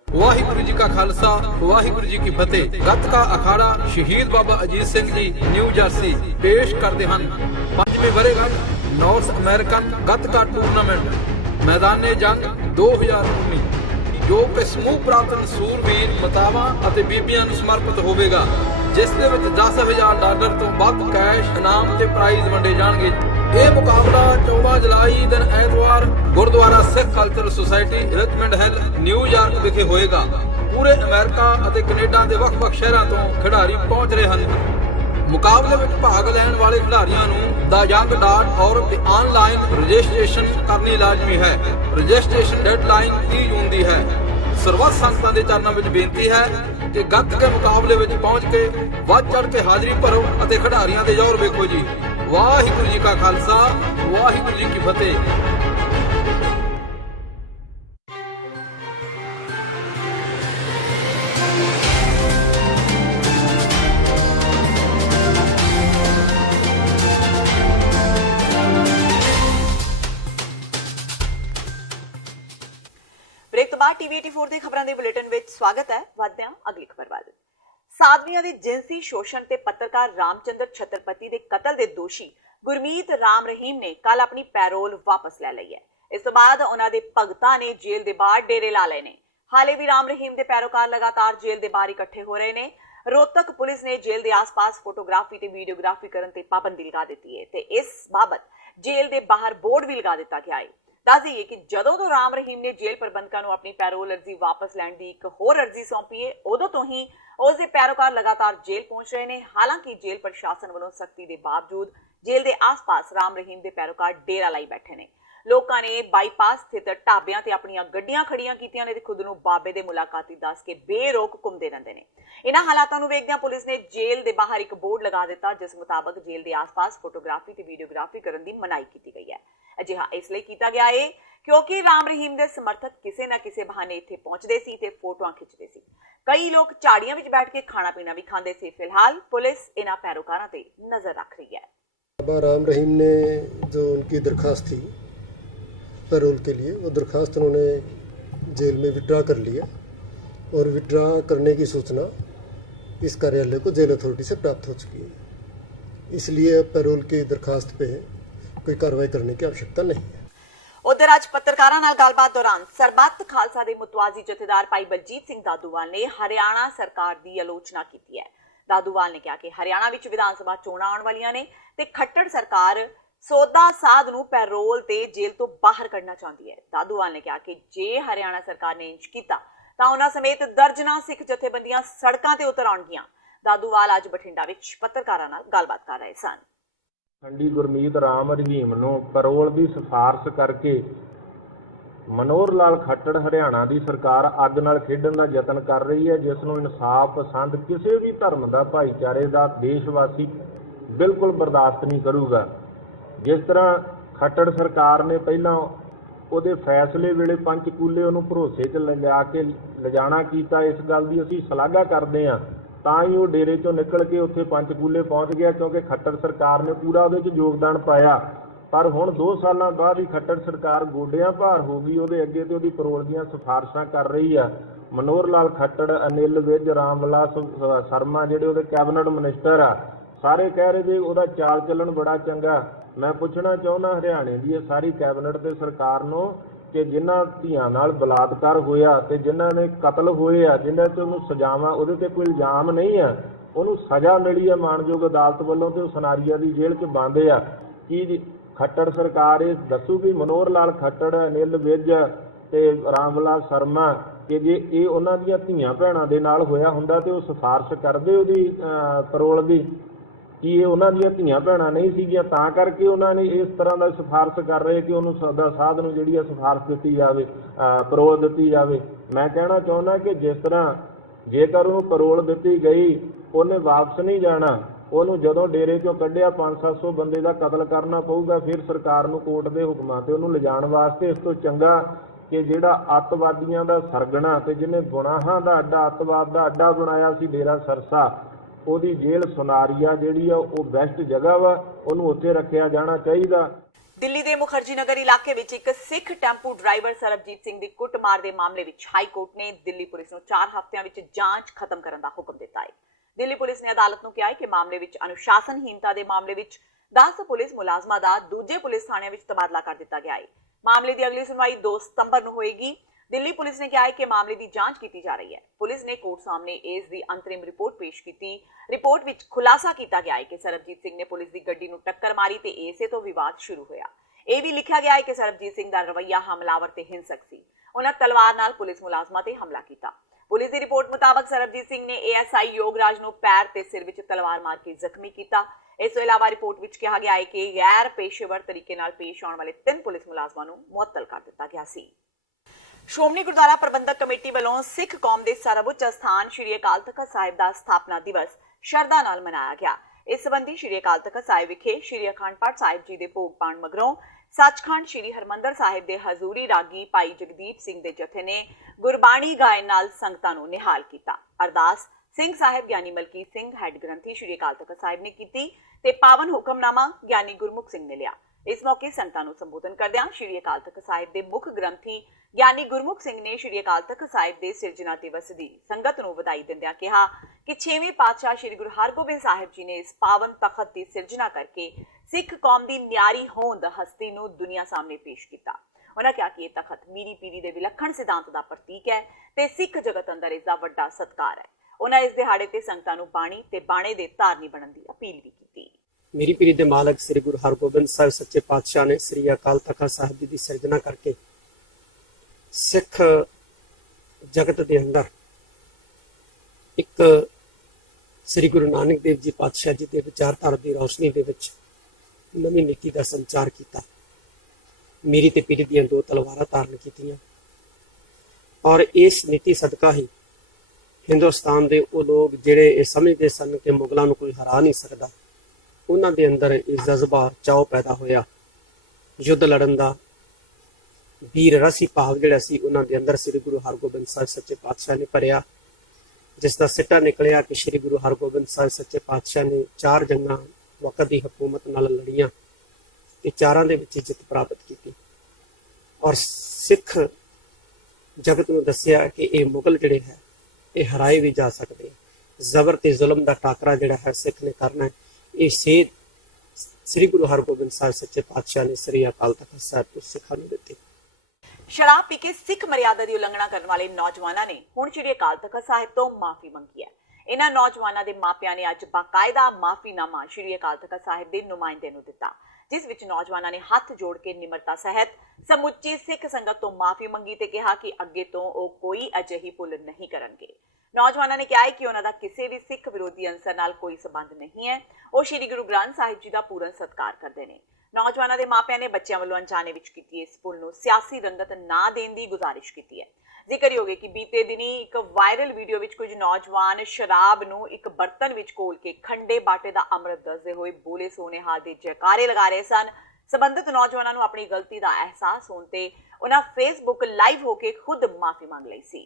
ਵਾਹਿਗੁਰੂ ਜੀ ਕਾ ਖਾਲਸਾ, ਵਾਹਿਗੁਰੂ ਜੀ ਕੀ ਫਤਿਹ। ਗੱਤਕਾ ਅਖਾੜਾ ਸ਼ਹੀਦ ਬਾਬਾ ਅਜੀਤ ਸਿੰਘ ਜੀ ਨਿਊ ਜਰਸੀ ਪੇਸ਼ ਕਰਦੇ ਹਨ 5ਵੀਂ ਵਰ੍ਹੇਗੰਢ ਨਾਰਥ ਅਮਰੀਕਨ ਗੱਤਕਾ ਟੂਰਨਾਮੈਂਟ ਮੈਦਾਨੇ ਜੰਗ 2019, ਜੋ ਕਿ ਸਮੂਹ ਪ੍ਰਾਪਤ ਸੂਰਬੀਰ ਮਾਤਾਵਾਂ ਅਤੇ ਬੀਬੀਆਂ ਨੂੰ ਸਮਰਪਿਤ ਹੋਵੇਗਾ, ਜਿਸ ਦੇ ਵਿੱਚ $10,000 ਤੋਂ ਵੱਧ ਕੈਸ਼ ਇਨਾਮ ਤੇ ਪ੍ਰਾਈਜ਼ ਵੰਡੇ ਜਾਣਗੇ। ਇਹ ਮੁਕਾਬਲਾ 14 ਜੁਲਾਈ ਦਿਨ ਐਤਵਾਰ Gurdwara Sikh cultural society Richmond Hill New York ਵਿਖੇ ਹੋਏਗਾ। ਪੂਰੇ ਅਮਰੀਕਾ ਅਤੇ ਕੈਨੇਡਾ ਦੇ ਵੱਖ-ਵੱਖ ਸ਼ਹਿਰਾਂ ਤੋਂ ਖਿਡਾਰੀ ਪਹੁੰਚ ਰਹੇ ਹਨ। ਮੁਕਾਬਲੇ ਵਿੱਚ ਭਾਗ ਲੈਣ ਵਾਲੇ ਖਿਡਾਰੀਆਂ ਨੂੰ theyoung.org ਤੇ ਆਨਲਾਈਨ ਰਜਿਸਟ੍ਰੇਸ਼ਨ ਕਰਨੀ ਲਾਜ਼ਮੀ ਹੈ। ਰਜਿਸਟ੍ਰੇਸ਼ਨ ਡੈਡਲਾਈਨ 30 ਜੂਨ ਦੀ ਹੈ। ਸਰਬੱਤ ਸੰਗਤਾਂ ਦੇ ਚਰਨਾਂ ਵਿੱਚ ਬੇਨਤੀ ਹੈ ਕਿ ਗੱਤਕੇ ਮੁਕਾਬਲੇ ਵਿੱਚ ਪਹੁੰਚ ਕੇ ਵੱਧ ਚੜ੍ਹ ਕੇ ਹਾਜ਼ਰੀ ਭਰੋ ਅਤੇ ਖਿਡਾਰੀਆਂ ਦੇ ਜ਼ੋਰ ਵੇਖੋ ਜੀ। ਵਾਹਿਗੁਰੂ ਜੀ ਕਾ ਖਾਲਸਾ, ਵਾਹਿਗੁਰੂ ਜੀ ਕੀ ਫਤਿਹ। ਬ੍ਰੇਕ ਤੋਂ ਬਾਅਦ ਟੀਵੀ 84 ਦੇ ਖਬਰਾਂ ਦੇ ਬੁਲੇਟਿਨ ਵਿੱਚ ਸਵਾਗਤ ਹੈ। ਵਧਦੇ ਹਾਂ ਅਗਲੀ ਖਬਰ ਵੱਲ। ਸਾਧਵੀਆਂ ਦੇ ਜਿੰਸੀ ਸ਼ੋਸ਼ਣ ਤੇ ਪੱਤਰਕਾਰ ਰਾਮਚੰਦਰ ਛਤਰਪਤੀ ਦੇ ਕਤਲ ਦੇ ਦੋਸ਼ੀ ਗੁਰਮੀਤ ਰਾਮ ਰਹੀਮ ਨੇ ਕੱਲ ਆਪਣੀ ਪੈਰੋਲ ਵਾਪਸ ਲੈ ਲਈ ਹੈ। ਇਸ ਤੋਂ ਬਾਅਦ ਉਹਨਾਂ ਦੇ ਭਗਤਾਂ ਨੇ ਜੇਲ੍ਹ ਦੇ ਬਾਹਰ ਡੇਰੇ ਲਾ ਲਏ ਨੇ। ਹਾਲੇ ਵੀ ਰਾਮ ਰਹੀਮ ਦੇ ਪੈਰੋਕਾਰ ਲਗਾਤਾਰ ਜੇਲ੍ਹ ਦੇ ਬਾਹਰ ਇਕੱਠੇ ਹੋ ਰਹੇ ਨੇ। ਰੋਹਤਕ ਪੁਲਿਸ ਨੇ ਜੇਲ੍ਹ ਦੇ ਆਸ-ਪਾਸ ਫੋਟੋਗ੍ਰਾਫੀ ਤੇ ਵੀਡੀਓਗ੍ਰਾਫੀ ਕਰਨ ਤੇ ਪਾਬੰਦੀ ਲਗਾ ਦਿੱਤੀ ਹੈ ਤੇ ਇਸ ਬਾਬਤ ਜੇਲ੍ਹ ਦੇ ਬਾਹਰ ਬੋਰਡ ਵੀ ਲਗਾ ਦਿੱਤਾ ਗਿਆ ਹੈ। ਦੱਸ ਦਈਏ ਕਿ ਜਦੋਂ ਤੋਂ ਰਾਮ ਰਹੀਮ ਨੇ ਜੇਲ੍ਹ ਪ੍ਰਬੰਧਕਾਂ ਨੂੰ ਆਪਣੀ ਪੈਰੋਲ ਅਰਜ਼ੀ ਵਾਪਸ ਲੈਣ ਦੀ ਇੱਕ ਹੋਰ ਅਰਜ਼ੀ ਸੌਂਪੀ ਹੈ, ਉਦੋਂ ਤੋਂ ਹੀ ਉਸ ਦੇ ਪੈਰੋਕਾਰ ਲਗਾਤਾਰ ਜੇਲ੍ਹ ਪਹੁੰਚ ਰਹੇ ਨੇ। ਹਾਲਾਂਕਿ ਜੇਲ੍ਹ ਪ੍ਰਸ਼ਾਸਨ ਵੱਲੋਂ ਸਖਤੀ ਦੇ ਬਾਵਜੂਦ ਜੇਲ੍ਹ ਦੇ ਆਸ-ਪਾਸ ਰਾਮ ਰਹੀਮ ਦੇ ਪੈਰੋਕਾਰ ਡੇਰਾ ਲਾਈ ਬੈਠੇ ਨੇ। ਲੋਕਾਂ ਨੇ ਬਾਈਪਾਸ ਸਥਿਤ ਢਾਬਿਆਂ ਤੇ ਆਪਣੀਆਂ ਗੱਡੀਆਂ ਖੜੀਆਂ ਕੀਤੀਆਂ ਨੇ ਤੇ ਖੁਦ ਨੂੰ ਬਾਬੇ ਦੇ ਮੁਲਾਕਾਤੀ ਦੱਸ ਕੇ ਬੇਰੋਕ ਘੁੰਮਦੇ ਰਹਿੰਦੇ ਨੇ। ਇਹਨਾਂ ਹਾਲਾਤਾਂ ਨੂੰ ਵੇਖਦਿਆਂ ਪੁਲਿਸ ਨੇ ਜੇਲ੍ਹ ਦੇ ਬਾਹਰ ਇੱਕ ਬੋਰਡ ਲਗਾ ਦਿੱਤਾ, ਜਿਸ ਮੁਤਾਬਕ ਜੇਲ੍ਹ ਦੇ ਆਸ-ਪਾਸ ਫੋਟੋਗ੍ਰਾਫੀ ਤੇ ਵੀਡੀਓਗ੍ਰਾਫੀ ਕਰਨ ਦੀ ਮਨਾਹੀ ਕੀਤੀ ਗਈ ਹੈ। ਅਜਿਹਾ ਇਸ ਲਈ ਕੀਤਾ ਗਿਆ ਹੈ ਕਿਉਂਕਿ ਰਾਮ ਰਹੀਮ ਦੇ ਸਮਰਥਕ ਕਿਸੇ ਨਾ ਕਿਸੇ ਬਹਾਨੇ ਇੱਥੇ ਪਹੁੰਚਦੇ ਸੀ ਤੇ ਫੋਟੋਆਂ ਖਿੱਚਦੇ ਸੀ। ਕਈ ਲੋਕ ਝਾੜੀਆਂ ਵਿੱਚ ਬੈਠ ਕੇ ਖਾਣਾ ਪੀਣਾ ਵੀ ਖਾਂਦੇ ਸੀ। ਫਿਲਹਾਲ ਪੁਲਿਸ ਇਹਨਾਂ ਪੈਰੋਕਾਰਾਂ ਤੇ नजर रख रही है। बाबा राम रहीम ने जो उनकी दरख्वास्त थी पैरोल के लिए, वो दरख्वास्त उन्होंने जेल में विड्रा कर लिया और विड्रा करने की सूचना इस कार्यालय को जेल अथॉरिटी से प्राप्त हो चुकी है। इसलिए अब पैरोल की दरख्वास्त पे कोई कार्रवाई करने की आवश्यकता नहीं है। उधर आज पत्रकारों नाल गलबात दौरान सरबत खालसा के मुतवाजी जथेदार भाई बलजीत सिंह दादूवाल ने हरियाणा सरकार की आलोचना की है। दादूवाल ने कहा कि हरियाणा विच विधान सभा चोणां आउण वालियां ने ते खट्टर सरकार सौदा साध नूं पैरोल ते जेल तो बाहर कढना चाहती है। दादूवाल ने कहा कि जे हरियाणा सरकार ने इंज कीता तां उन्हां समेत दर्जनां सिख जथेबंदियां सड़कां ते उतर आउणगीਆਂ। दादूवाल ਅੱਜ ਬਠਿੰਡਾ ਵਿੱਚ ਪੱਤਰਕਾਰਾਂ ਨਾਲ ਗੱਲਬਾਤ ਕਰ ਰਹੇ ਸਨ। ਖੰਡੀ ਗੁਰਮੀਤ ਰਾਮ ਰਹੀਮ ਨੂੰ ਪੈਰੋਲ ਦੀ ਸਿਫਾਰਿਸ਼ ਕਰਕੇ ਮਨੋਹਰ ਲਾਲ ਖੱਟੜ ਹਰਿਆਣਾ ਦੀ ਸਰਕਾਰ ਅੱਗ ਨਾਲ ਖੇਡਣ ਦਾ ਯਤਨ ਕਰ ਰਹੀ ਹੈ, ਜਿਸ ਨੂੰ ਇਨਸਾਫ ਪਸੰਦ ਕਿਸੇ ਵੀ ਧਰਮ ਦਾ ਭਾਈਚਾਰੇ ਦਾ ਦੇਸ਼ ਵਾਸੀ ਬਿਲਕੁਲ ਬਰਦਾਸ਼ਤ ਨਹੀਂ ਕਰੂਗਾ। ਜਿਸ ਤਰ੍ਹਾਂ ਖੱਟੜ ਸਰਕਾਰ ਨੇ ਪਹਿਲਾਂ ਉਹਦੇ ਫੈਸਲੇ ਵੇਲੇ ਪੰਚਕੂਲੇ ਉਹਨੂੰ ਭਰੋਸੇ 'ਚ ਲਿਜਾ ਕੇ ਲਿਜਾਣਾ ਕੀਤਾ, ਇਸ ਗੱਲ ਦੀ ਅਸੀਂ ਸ਼ਲਾਘਾ ਕਰਦੇ ਹਾਂ। ਤਾਂ ਹੀ ਉਹ ਡੇਰੇ 'ਚੋਂ ਨਿਕਲ ਕੇ ਉੱਥੇ ਪੰਚਕੂਲੇ ਪਹੁੰਚ ਗਿਆ, ਕਿਉਂਕਿ ਖੱਟੜ ਸਰਕਾਰ ਨੇ ਪੂਰਾ ਉਹਦੇ 'ਚ ਯੋਗਦਾਨ ਪਾਇਆ। ਪਰ ਹੁਣ 2 ਸਾਲਾਂ ਬਾਅਦ ਹੀ ਖੱਟੜ ਸਰਕਾਰ ਗੋਡਿਆਂ ਭਾਰ ਹੋ ਗਈ ਉਹਦੇ ਅੱਗੇ, ਤੇ ਉਹਦੀ ਪਰੋਲ ਦੀਆਂ ਸਿਫਾਰਸ਼ਾਂ ਕਰ ਰਹੀ ਆ। ਮਨੋਹਰ ਲਾਲ ਖੱਟੜ, ਅਨਿਲ ਵਿਜ, ਰਾਮ ਵਿਲਾਸ ਸ਼ਰਮਾ ਜਿਹੜੇ ਉਹਦੇ ਕੈਬਨਿਟ ਮਿਨਿਸਟਰ ਆ, ਸਾਰੇ ਕਹਿ ਰਹੇ ਜੀ ਉਹਦਾ ਚਾਲ ਚੱਲਣ ਬੜਾ ਚੰਗਾ। ਮੈਂ ਪੁੱਛਣਾ ਚਾਹੁੰਦਾ ਹਰਿਆਣੇ ਦੀ ਇਹ ਸਾਰੀ ਕੈਬਨਿਟ ਤੇ ਸਰਕਾਰ ਨੂੰ ਕਿ ਜਿਨ੍ਹਾਂ ਧੀਆਂ ਨਾਲ ਬਲਾਤਕਾਰ ਹੋਇਆ ਤੇ ਜਿਨ੍ਹਾਂ ਨੇ ਕਤਲ ਹੋਏ ਆ, ਜਿਨ੍ਹਾਂ 'ਤੇ ਉਹਨੂੰ ਸਜ਼ਾਵਾਂ, ਉਹਦੇ 'ਤੇ ਕੋਈ ਇਲਜ਼ਾਮ ਨਹੀਂ ਆ, ਉਹਨੂੰ ਸਜ਼ਾ ਮਿਲੀ ਆ ਮਾਣਯੋਗ ਅਦਾਲਤ ਵੱਲੋਂ, ਤੇ ਉਹ ਸਨਾਰੀਆ ਦੀ ਜੇਲ੍ਹ 'ਚ ਬੰਦ ਆ। ਕੀ ਖੱਟੜ ਸਰਕਾਰ ਇਹ ਦੱਸੂਗੀ ਮਨੋਹਰ ਲਾਲ ਖੱਟੜ, ਅਨਿਲ ਵਿਜ ਤੇ ਰਾਮ ਵਿਲਾਸ ਸ਼ਰਮਾ ਕਿ ਜੇ ਇਹ ਉਹਨਾਂ ਦੀਆਂ ਧੀਆਂ ਭੈਣਾਂ ਦੇ ਨਾਲ ਹੋਇਆ ਹੁੰਦਾ ਤੇ ਉਹ ਸਿਫਾਰਿਸ਼ ਕਰਦੇ ਉਹਦੀ ਪਰੋਲ ਦੀ? ਕੀ ਇਹ ਉਹਨਾਂ ਦੀਆਂ ਧੀਆਂ ਭੈਣਾਂ ਨਹੀਂ ਸੀਗੀਆਂ ਤਾਂ ਕਰਕੇ ਉਹਨਾਂ ਨੇ ਇਸ ਤਰ੍ਹਾਂ ਦਾ ਸਿਫਾਰਿਸ਼ ਕਰ ਰਹੇ ਕਿ ਉਹਨੂੰ ਸਦਾ ਸਾਧ ਨੂੰ ਜਿਹੜੀ ਆ ਸਿਫਾਰਿਸ਼ ਦਿੱਤੀ ਜਾਵੇ, ਪਰੋਲ ਦਿੱਤੀ ਜਾਵੇ? ਮੈਂ ਕਹਿਣਾ ਚਾਹੁੰਦਾ ਕਿ ਜਿਸ ਤਰ੍ਹਾਂ ਜੇਕਰ ਉਹਨੂੰ ਪਰੋਲ ਦਿੱਤੀ ਗਈ, ਉਹਨੇ ਵਾਪਸ ਨਹੀਂ ਜਾਣਾ। ਉਹਨੂੰ ਜਦੋਂ ਡੇਰੇ 'ਚੋਂ ਕੱਢਿਆ 500-700 ਬੰਦੇ ਦਾ ਕਤਲ ਕਰਨਾ ਪਊਗਾ, ਫਿਰ ਸਰਕਾਰ ਨੂੰ ਕੋਰਟ ਦੇ ਹੁਕਮਾਂ ਤੇ ਉਹਨੂੰ ਲਿਜਾਣ ਵਾਸਤੇ। ਇਸ ਤੋਂ ਚੰਗਾ ਕਿ ਜਿਹੜਾ ਅੱਤਵਾਦੀਆਂ ਦਾ ਸਰਗਣਾ ਤੇ ਜਿਹਨੇ ਗੁਨਾਹਾਂ ਦਾ ਅੱਡਾ, ਅੱਤਵਾਦ ਦਾ ਅੱਡਾ ਬਣਾਇਆ ਸੀ ਡੇਰਾ ਸਰਸਾ, ਉਹਦੀ ਜੇਲ੍ਹ ਸੁਨਾਰੀਆ ਜਿਹੜੀ ਆ ਉਹ ਬੈਸਟ ਜਗ੍ਹਾ ਵਾ, ਉਹਨੂੰ ਉੱਥੇ ਰੱਖਿਆ ਜਾਣਾ ਚਾਹੀਦਾ। ਦਿੱਲੀ ਦੇ ਮੁਖਰਜੀ ਨਗਰ ਇਲਾਕੇ ਵਿੱਚ ਇੱਕ ਸਿੱਖ ਟੈਂਪੂ ਡਰਾਈਵਰ ਸਰਬਜੀਤ ਸਿੰਘ ਦੀ ਕੁੱਟਮਾਰ ਦੇ ਮਾਮਲੇ ਵਿੱਚ ਹਾਈ ਕੋਰਟ ਨੇ ਦਿੱਲੀ ਪੁਲਿਸ ਨੂੰ 4 ਹਫ਼ਤਿਆਂ ਵਿੱਚ ਜਾਂਚ ਖਤਮ ਕਰਨ ਦਾ ਹੁਕਮ ਦਿੱਤਾ ਹੈ। ਦਿੱਲੀ ਪੁਲਿਸ ਨੇ ਅਦਾਲਤ ਨੂੰ ਕਿਹਾ ਹੈ ਕਿ ਮਾਮਲੇ ਵਿੱਚ ਅਨੁਸ਼ਾਸਨਹੀਨਤਾ ਦੇ ਮਾਮਲੇ ਵਿੱਚ 10 ਪੁਲਿਸ ਮੁਲਾਜ਼ਮਾਂ ਦਾ ਦੂਜੇ ਪੁਲਿਸ ਥਾਣਿਆਂ ਵਿੱਚ ਤਬਾਦਲਾ ਕਰ ਦਿੱਤਾ ਗਿਆ ਹੈ। ਮਾਮਲੇ ਦੀ ਅਗਲੀ ਸੁਣਵਾਈ 2 ਸਤੰਬਰ ਨੂੰ ਹੋਏਗੀ। ਦਿੱਲੀ ਪੁਲਿਸ ਨੇ ਕਿਹਾ ਹੈ ਕਿ ਮਾਮਲੇ ਦੀ ਜਾਂਚ ਕੀਤੀ ਜਾ ਰਹੀ ਹੈ। ਪੁਲਿਸ ਨੇ ਕੋਰਟ ਸਾਹਮਣੇ ਇਸ ਦੀ ਅੰਤਰਿਮ ਰਿਪੋਰਟ ਪੇਸ਼ ਕੀਤੀ। ਰਿਪੋਰਟ ਵਿੱਚ ਖੁਲਾਸਾ ਕੀਤਾ ਗਿਆ ਹੈ ਕਿ ਸਰਬਜੀਤ ਸਿੰਘ ਨੇ ਪੁਲਿਸ ਦੀ ਗੱਡੀ ਨੂੰ ਟੱਕਰ ਮਾਰੀ ਤੇ ਇਸੇ ਤੋਂ ਵਿਵਾਦ ਸ਼ੁਰੂ ਹੋਇਆ। ਇਹ ਵੀ ਲਿਖਿਆ ਗਿਆ ਹੈ ਕਿ ਸਰਬਜੀਤ ਸਿੰਘ ਦਾ ਰਵੱਈਆ ਹਮਲਾਵਰ ਤੇ ਹਿੰਸਕ ਸੀ। ਉਹਨਾਂ ਤਲਵਾਰ ਨਾਲ ਪੁਲਿਸ ਮੁਲਾਜ਼ਮਾਂ ਤੇ ਹਮਲਾ ਕੀਤਾ। ਪੁਲਿਸ ਦੀ ਰਿਪੋਰਟ ਮੁਤਾਬਕ ਸਰਬਜੀਤ ਸਿੰਘ ਨੇ ਏਐਸਆਈ ਯੋਗਰਾਜ ਨੂੰ ਪੈਰ ਤੇ ਸਿਰ ਵਿੱਚ ਤਲਵਾਰ ਮਾਰ ਕੇ ਜ਼ਖਮੀ ਕੀਤਾ। ਇਸ ਤੋਂ ਇਲਾਵਾ ਰਿਪੋਰਟ ਵਿੱਚ ਕਿਹਾ ਗਿਆ ਹੈ ਕਿ ਗੈਰ ਪੇਸ਼ੇਵਰ ਤਰੀਕੇ ਨਾਲ ਪੇਸ਼ ਆਉਣ ਵਾਲੇ 3 ਪੁਲਿਸ ਮੁਲਾਜ਼ਮਾਂ ਨੂੰ ਮੁਅੱਤਲ ਕਰ ਦਿੱਤਾ ਗਿਆ ਸੀ। ਸ਼੍ਰੋਮਣੀ ਗੁਰਦੁਆਰਾ ਪ੍ਰਬੰਧਕ ਕਮੇਟੀ ਵੱਲੋਂ ਸਿੱਖ ਕੌਮ ਦੇ ਸਰਵਉੱਚ ਸਥਾਨ ਸ਼੍ਰੀ ਅਕਾਲ ਤਖ਼ਤ ਸਾਹਿਬ ਦਾ ਸਥਾਪਨਾ ਦਿਵਸ ਸ਼ਰਧਾ ਨਾਲ ਮਨਾਇਆ ਗਿਆ। ਇਸ ਸੰਬੰਧੀ ਸ਼੍ਰੀ ਅਕਾਲ ਤਖ਼ਤ ਸਾਹਿਬ ਵਿਖੇ ਸ਼੍ਰੀ ਅਖੰਡ ਪਾਠ ਸਾਹਿਬ ਜੀ ਦੇ ਭੋਗ ਪਾਉਣ ਮਗਰੋਂ ਸੱਚਖੰਡ ਸ਼੍ਰੀ ਹਰਿਮੰਦਰ ਸਾਹਿਬ ਦੇ ਹਜ਼ੂਰੀ ਰਾਗੀ ਭਾਈ ਜਗਦੀਪ ਸਿੰਘ ਦੇ ਜਥੇ ਨੇ ਗੁਰਬਾਣੀ ਗਾਇਨ ਨਾਲ ਸੰਗਤਾਂ ਨੂੰ ਨਿਹਾਲ ਕੀਤਾ। ਅਰਦਾਸ ਸਿੰਘ ਸਾਹਿਬ ਗਿਆਨੀ ਮਲਕੀਤ ਸਿੰਘ ਹੈੱਡ ਗ੍ਰੰਥੀ ਸ਼੍ਰੀ ਅਕਾਲ ਤਖ਼ਤ ਸਾਹਿਬ ਨੇ ਕੀਤੀ ਤੇ ਪਾਵਨ ਹੁਕਮਨਾਮਾ ਗਿਆਨੀ ਗੁਰਮੁਖ ਸਿੰਘ ਨੇ ਲਿਆ। ਇਸ ਮੌਕੇ ਸੰਗਤਾਂ ਨੂੰ ਸੰਬੋਧਨ ਕਰਦਿਆਂ ਸ਼੍ਰੀ ਅਕਾਲ ਤਖ਼ਤ ਸਾਹਿਬ ਦੇ ਮੁੱਖ ਗ੍ਰੰਥੀ ਗਿਆਨੀ ਗੁਰਮੁਖ ਸਿੰਘ ਨੇ ਸ਼੍ਰੀ ਅਕਾਲ ਤਖ਼ਤ ਸਾਹਿਬ ਦੇ ਸਿਰਜਣਾ ਦਿਵਸ ਦੀ ਸੰਗਤ ਨੂੰ ਵਧਾਈ ਦਿੰਦਿਆਂ ਕਿਹਾ ਕਿ 6ਵੇਂ ਪਾਤਸ਼ਾਹ ਸ਼੍ਰੀ ਗੁਰੂ ਹਰਗੋਬਿੰਦ ਸਾਹਿਬ ਜੀ ਨੇ ਇਸ ਪਾਵਨ ਤਖ਼ਤ ਦੀ ਸਿਰਜਣਾ ਕਰਕੇ ਸਿੱਖ ਕੌਮ ਦੀ ਨਿਆਰੀ ਹੋਂਦ ਹਸਤੀ ਨੂੰ ਦੁਨੀਆ ਸਾਹਮਣੇ ਪੇਸ਼ ਕੀਤਾ। ਉਹਨਾਂ ਕਿਹਾ ਕਿ ਇਹ ਤਖ਼ਤ ਮੀਰੀ ਪੀਰੀ ਦੇ ਵਿਲੱਖਣ ਸਿਧਾਂਤ ਦਾ ਪ੍ਰਤੀਕ ਹੈ ਤੇ ਸਿੱਖ ਜਗਤ ਅੰਦਰ ਇਸ ਦਾ ਵੱਡਾ ਸਤਿਕਾਰ ਹੈ। ਉਹਨਾਂ ਇਸ ਦਿਹਾੜੇ ਤੇ ਸੰਗਤਾਂ ਨੂੰ ਬਾਣੀ ਤੇ ਬਾਣੇ ਦੇ ਧਾਰਨੀ ਬਣਨ ਦੀ ਅਪੀਲ ਵੀ ਕੀਤੀ। ਮੇਰੀ ਪੀਰੀ ਦੇ ਮਾਲਕ ਸ੍ਰੀ ਗੁਰੂ ਹਰਗੋਬਿੰਦ ਸਾਹਿਬ ਸੱਚੇ ਪਾਤਸ਼ਾਹ ਨੇ ਸ੍ਰੀ ਅਕਾਲ ਤਖ਼ਤ ਸਾਹਿਬ ਜੀ ਦੀ ਸਿਰਜਣਾ ਕਰਕੇ ਸਿੱਖ ਜਗਤ ਦੇ ਅੰਦਰ ਇੱਕ ਸ੍ਰੀ ਗੁਰੂ ਨਾਨਕ ਦੇਵ ਜੀ ਪਾਤਸ਼ਾਹ ਜੀ ਦੇ ਵਿਚਾਰਧਾਰਾ ਦੀ ਰੌਸ਼ਨੀ ਦੇ ਵਿੱਚ ਨਵੀਂ ਨੀਤੀ ਦਾ ਸੰਚਾਰ ਕੀਤਾ। ਮੇਰੀ ਤੇ ਪੀਰੀ ਦੀਆਂ 2 ਤਲਵਾਰਾਂ ਧਾਰਨ ਕੀਤੀਆਂ ਔਰ ਇਸ ਨੀਤੀ ਸਦਕਾ ਹੀ ਹਿੰਦੁਸਤਾਨ ਦੇ ਉਹ ਲੋਕ ਜਿਹੜੇ ਇਹ ਸਮਝਦੇ ਸਨ ਕਿ ਮੁਗਲਾਂ ਨੂੰ ਕੋਈ ਹਰਾ ਨਹੀਂ ਸਕਦਾ, ਉਹਨਾਂ ਦੇ ਅੰਦਰ ਇਹ ਜਜ਼ਬਾ ਚਾਅ ਪੈਦਾ ਹੋਇਆ। ਯੁੱਧ ਲੜਨ ਦਾ ਵੀਰ ਰਸੀ ਭਾਵ ਜਿਹੜਾ ਸੀ ਉਹਨਾਂ ਦੇ ਅੰਦਰ ਸ੍ਰੀ ਗੁਰੂ ਹਰਗੋਬਿੰਦ ਸਾਹਿਬ ਸੱਚੇ ਪਾਤਸ਼ਾਹ ਨੇ ਭਰਿਆ, ਜਿਸ ਦਾ ਸਿੱਟਾ ਨਿਕਲਿਆ ਕਿ ਸ੍ਰੀ ਗੁਰੂ ਹਰਗੋਬਿੰਦ ਸਾਹਿਬ ਸੱਚੇ ਪਾਤਸ਼ਾਹ ਨੇ 4 ਜੰਗਾਂ ਵਕਤ ਦੀ ਹਕੂਮਤ ਨਾਲ ਲੜੀਆਂ ਤੇ 4ਾਂ ਦੇ ਵਿੱਚ ਜਿੱਤ ਪ੍ਰਾਪਤ ਕੀਤੀ ਔਰ ਸਿੱਖ ਜਗਤ ਨੂੰ ਦੱਸਿਆ ਕਿ ਇਹ ਮੁਗਲ ਜਿਹੜੇ ਹੈ ਇਹ ਹਰਾਏ ਵੀ ਜਾ ਸਕਦੇ ਆ। ਜ਼ਬਰ ਤੇ ਜ਼ੁਲਮ ਦਾ ਟਾਕਰਾ ਜਿਹੜਾ ਹੈ ਸਿੱਖ ਨੇ ਕਰਨਾ ਹੈ। ਇਹ ਸੇਧ ਸ੍ਰੀ ਗੁਰੂ ਹਰਗੋਬਿੰਦ ਸਾਹਿਬ ਸੱਚੇ ਪਾਤਸ਼ਾਹ ਨੇ ਸ੍ਰੀ ਅਕਾਲ ਤਖ਼ਤ ਸਾਹਿਬ ਤੋਂ ਸਿੱਖਾਂ ਨੂੰ ਦਿੱਤੀ। ਸ਼ਰਾਬ ਪੀ ਕੇ ਸਿੱਖ ਮਰਿਆਦਾ ਦੀ ਉਲੰਘਣਾ ਕਰਨ ਵਾਲੇ ਨੌਜਵਾਨਾਂ ਨੇ ਹੁਣ ਸ਼੍ਰੀ ਅਕਾਲ ਤਖ਼ਤ ਸਾਹਿਬ ਤੋਂ ਮਾਫੀ ਮੰਗੀ ਹੈ। ਇਹਨਾਂ ਨੌਜਵਾਨਾਂ ਦੇ ਮਾਪਿਆਂ ਨੇ ਅੱਜ ਬਾਕਾਇਦਾ ਮਾਫੀਨਾਮਾ ਸ਼੍ਰੀ ਅਕਾਲ ਤਖ਼ਤ ਸਾਹਿਬ ਦੇ ਨੁਮਾਇੰਦੇ ਨੂੰ ਦਿੱਤਾ, ਜਿਸ ਵਿੱਚ ਨੌਜਵਾਨਾਂ ਨੇ ਹੱਥ ਜੋੜ ਕੇ ਨਿਮਰਤਾ ਸਹਿਤ ਸਮੁੱਚੀ ਸਿੱਖ ਸੰਗਤ ਤੋਂ ਮਾਫੀ ਮੰਗੀ ਤੇ ਕਿਹਾ ਕਿ ਅੱਗੇ ਤੋਂ ਉਹ ਕੋਈ ਅਜਿਹੀ ਭੁੱਲ ਨਹੀਂ ਕਰਨਗੇ। ਨੌਜਵਾਨਾਂ ਨੇ ਕਿਹਾ ਹੈ ਕਿ ਉਹਨਾਂ ਦਾ ਕਿਸੇ ਵੀ ਸਿੱਖ ਵਿਰੋਧੀ ਅੰਸਰ ਨਾਲ ਕੋਈ ਸਬੰਧ ਨਹੀਂ ਹੈ। ਉਹ ਸ਼੍ਰੀ ਗੁਰੂ ਗ੍ਰੰਥ ਸਾਹਿਬ ਜੀ ਦਾ ਪੂਰਨ ਸਤਿਕਾਰ ਕਰਦੇ ਨੇ। ਨੌਜਵਾਨਾਂ ਦੇ ਮਾਪਿਆਂ ਨੇ ਬੱਚਿਆਂ ਵੱਲੋਂ ਅਣਜਾਣੇ ਵਿੱਚ ਕੀਤੀ ਇਸ ਭੁੱਲ ਨੂੰ ਸਿਆਸੀ ਰੰਗਤ ਨਾ ਦੇਣ ਦੀ ਗੁਜ਼ਾਰਿਸ਼ ਕੀਤੀ ਹੈ। ਜ਼ਿਕਰਯੋਗ ਹੈ ਕਿ ਬੀਤੇ ਦਿਨੀ ਇੱਕ ਵਾਇਰਲ ਵੀਡੀਓ ਵਿੱਚ ਕੁਝ ਨੌਜਵਾਨ ਸ਼ਰਾਬ ਨੂੰ ਇੱਕ ਬਰਤਨ ਵਿੱਚ ਘੋਲ ਕੇ ਖੰਡੇ ਬਾਟੇ ਦਾ ਅੰਮ੍ਰਿਤ ਦੱਸਦੇ ਹੋਏ ਬੋਲੇ ਸੋਨੇਹਾਲ ਦੇ ਜੈਕਾਰੇ ਲਗਾ ਰਹੇ ਸਨ। ਸੰਬੰਧਿਤ ਨੌਜਵਾਨਾਂ ਨੂੰ ਆਪਣੀ ਗਲਤੀ ਦਾ ਅਹਿਸਾਸ ਹੋਣ ਤੇ ਉਹਨਾਂ ਫੇਸਬੁੱਕ ਲਾਈਵ ਹੋ ਕੇ ਖੁਦ ਮਾਫੀ ਮੰਗ ਲਈ ਸੀ।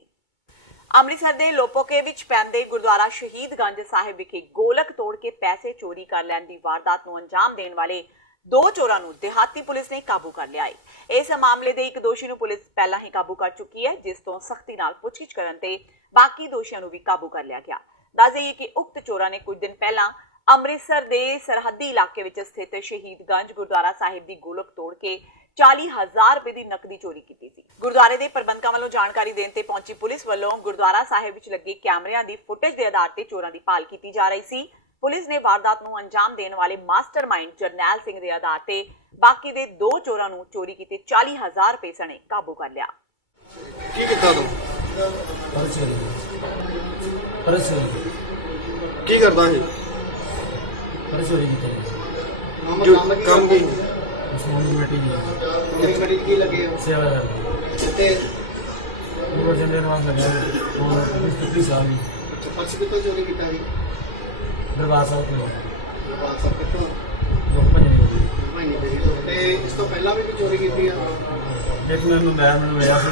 ਅੰਮ੍ਰਿਤਸਰ ਦੇ ਲੋਪੋਕੇ ਵਿੱਚ ਪੈਂਦੇ ਗੁਰਦੁਆਰਾ ਸ਼ਹੀਦਗੰਜ ਸਾਹਿਬ ਵਿਖੇ ਗੋਲਕ ਤੋੜ ਕੇ ਪੈਸੇ ਚੋਰੀ ਕਰ ਲੈਣ ਦੀ ਵਾਰਦਾਤ ਨੂੰ ਅੰਜਾਮ ਦੇਣ ਵਾਲੇ 2 ਚੋਰਾਂ ਨੂੰ ਦਿਹਾਤੀ ਪੁਲਿਸ ਨੇ ਕਾਬੂ ਕਰ ਲਿਆ ਹੈ। ਇਸ ਮਾਮਲੇ ਦੇ ਇੱਕ ਦੋਸ਼ੀ ਨੂੰ ਪੁਲਿਸ ਪਹਿਲਾਂ ਹੀ ਕਾਬੂ ਕਰ ਚੁੱਕੀ ਹੈ, ਜਿਸ ਤੋਂ ਸਖਤੀ ਨਾਲ ਪੁੱਛਗਿੱਛ ਕਰਨ ਤੇ ਬਾਕੀ ਦੋਸ਼ੀਆਂ ਨੂੰ ਵੀ ਕਾਬੂ ਕਰ ਲਿਆ ਗਿਆ। ਦੱਸ ਦੇਈਏ ਕਿ ਉਕਤ ਚੋਰਾਂ ਨੇ ਕੁਝ ਦਿਨ ਪਹਿਲਾਂ ਅੰਮ੍ਰਿਤਸਰ ਦੇ ਸਰਹੱਦੀ ਇਲਾਕੇ ਵਿੱਚ ਸਥਿਤ ਸ਼ਹੀਦਗੰਜ ਗੁਰਦੁਆਰਾ ਸਾਹਿਬ ਦੀ ਗੋਲਕ ਤੋੜ ਕੇ 40,000 ਰੁਪਏ ਦੀ ਨਕਦੀ ਚੋਰੀ ਕੀਤੀ ਸੀ। ਗੁਰਦੁਆਰੇ ਦੇ ਪ੍ਰਬੰਧਕਾਂ ਵੱਲੋਂ ਜਾਣਕਾਰੀ ਦੇਣ ਤੇ ਪਹੁੰਚੀ ਪੁਲਿਸ ਵੱਲੋਂ ਗੁਰਦੁਆਰਾ ਸਾਹਿਬ ਵਿੱਚ ਲੱਗੇ ਕੈਮਰਿਆਂ ਦੀ ਫੁਟੇਜ ਦੇ ਆਧਾਰ ਤੇ ਚੋਰਾਂ ਦੀ ਭਾਲ ਕੀਤੀ ਜਾ ਰਹੀ ਸੀ। ਪੁਲਿਸ ਨੇ ਵਾਰਦਾਤ ਨੂੰ ਅੰਜਾਮ ਦੇਣ ਵਾਲੇ ਮਾਸਟਰਮਾਈਂਡ ਜਰਨੈਲ ਸਿੰਘ ਦੇ ਆਧਾਰ ਤੇ ਬਾਕੀ ਦੇ 2 ਚੋਰਾਂ ਨੂੰ ਚੋਰੀ ਕੀਤੇ 40,000 ਰੁਪਏ ਸਣੇ ਕਾਬੂ ਕਰ ਲਿਆ। ਕੀ ਕੀਤਾ ਤੂੰ? ਕੀ ਕਰਦਾ ਹੈ? ਜੋ ਕੰਮ ਕੀ ਕਮੇਟੀ ਕੀ ਲੱਗੇ ਹੋ? ਤੇ ਪਰਸ ਕਿੱਥੋਂ ਚੋਰੀ ਕੀਤਾ ਸੀ? ਦਰਬਾਰ ਸਾਹਿਬ ਤੋਂ ਦਰਬਾਰ ਸਾਹਿਬ ਕਿੱਥੋਂ? ਭਾਈ ਤੇ ਇਸ ਤੋਂ ਪਹਿਲਾਂ ਵੀ ਕੋਈ ਚੋਰੀ ਕੀਤੀ ਆ? ਇੱਕ ਮੈਨੂੰ ਮਿਲਿਆ ਸੀ,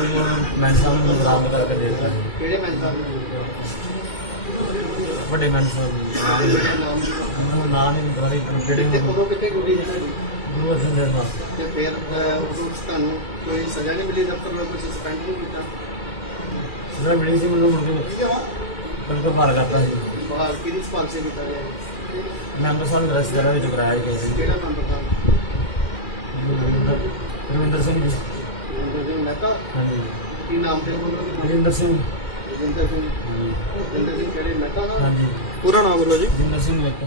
ਮੈਂ ਸਾਹਿਬ ਨੂੰ ਬਰਾਮਦ ਕਰਕੇ ਦੇ ਦਿੱਤਾ। ਕਿਹੜੇ ਮੈਨ ਸਾਹਿਬ ਨੂੰ? ਵੱਡੇ ਮੈਂ ਸਾਹਿਬ ਨਾਮ ਨੂੰ ਨਾਮ ਨਹੀਂ ਦੁਆਰੇ ਜਿਹੜੇ ਤੇ ਉਦੋਂ ਕਿੱਥੇ ਗੁੱਡੀ ਸੀ? ਗੁਰੂ ਅਰਜਨ ਦੇਵ ਦਾ ਤੇ ਫਿਰ ਉਦੋਂ ਤੁਹਾਨੂੰ ਕੋਈ ਸਜ਼ਾ ਨਹੀਂ ਮਿਲੀ? ਦਫ਼ਤਰ ਵਿੱਚ ਕੁਝ ਸਸਪੈਂਡ ਨਹੀਂ ਕੀਤਾ? ਜਿਹੜਾ ਮਿਲੀ ਸੀ ਮੈਨੂੰ ਮੁੜ ਕੇ ਕਲਕੱਤਾ ਭਾਰ ਕਰਤਾ ਸੀ। ਬਾਹਰ ਕਿਹਦੀ ਸਪਾਂਸਰ ਕੀਤਾ ਗਿਆ? ਮੈਂਬਰ ਸਾਹਿਬ ਦੇ ਰਸਦਾਰਾਂ ਵਿੱਚ ਕਰਾਇਆ ਗਿਆ ਸੀ। ਕਿਹੜਾ ਮੈਂਬਰ ਸਾਹਿਬ? ਰਵਿੰਦਰ ਸਿੰਘ ਜੀ। ਮਹਿਤਾ? ਹਾਂਜੀ। ਕੀ ਨਾਮ ਤੇ ਬੋਲੋ? ਰਵਿੰਦਰ ਸਿੰਘ। ਰਵਿੰਦਰ ਸਿੰਘ ਕਿਹੜੇ ਮਹਿਤਾ ਦਾ? ਹਾਂਜੀ। ਪੂਰਾ ਨਾਮ ਬੋਲੋ ਜੀ। ਰਵਿੰਦਰ ਸਿੰਘ ਮਹਿਤਾ।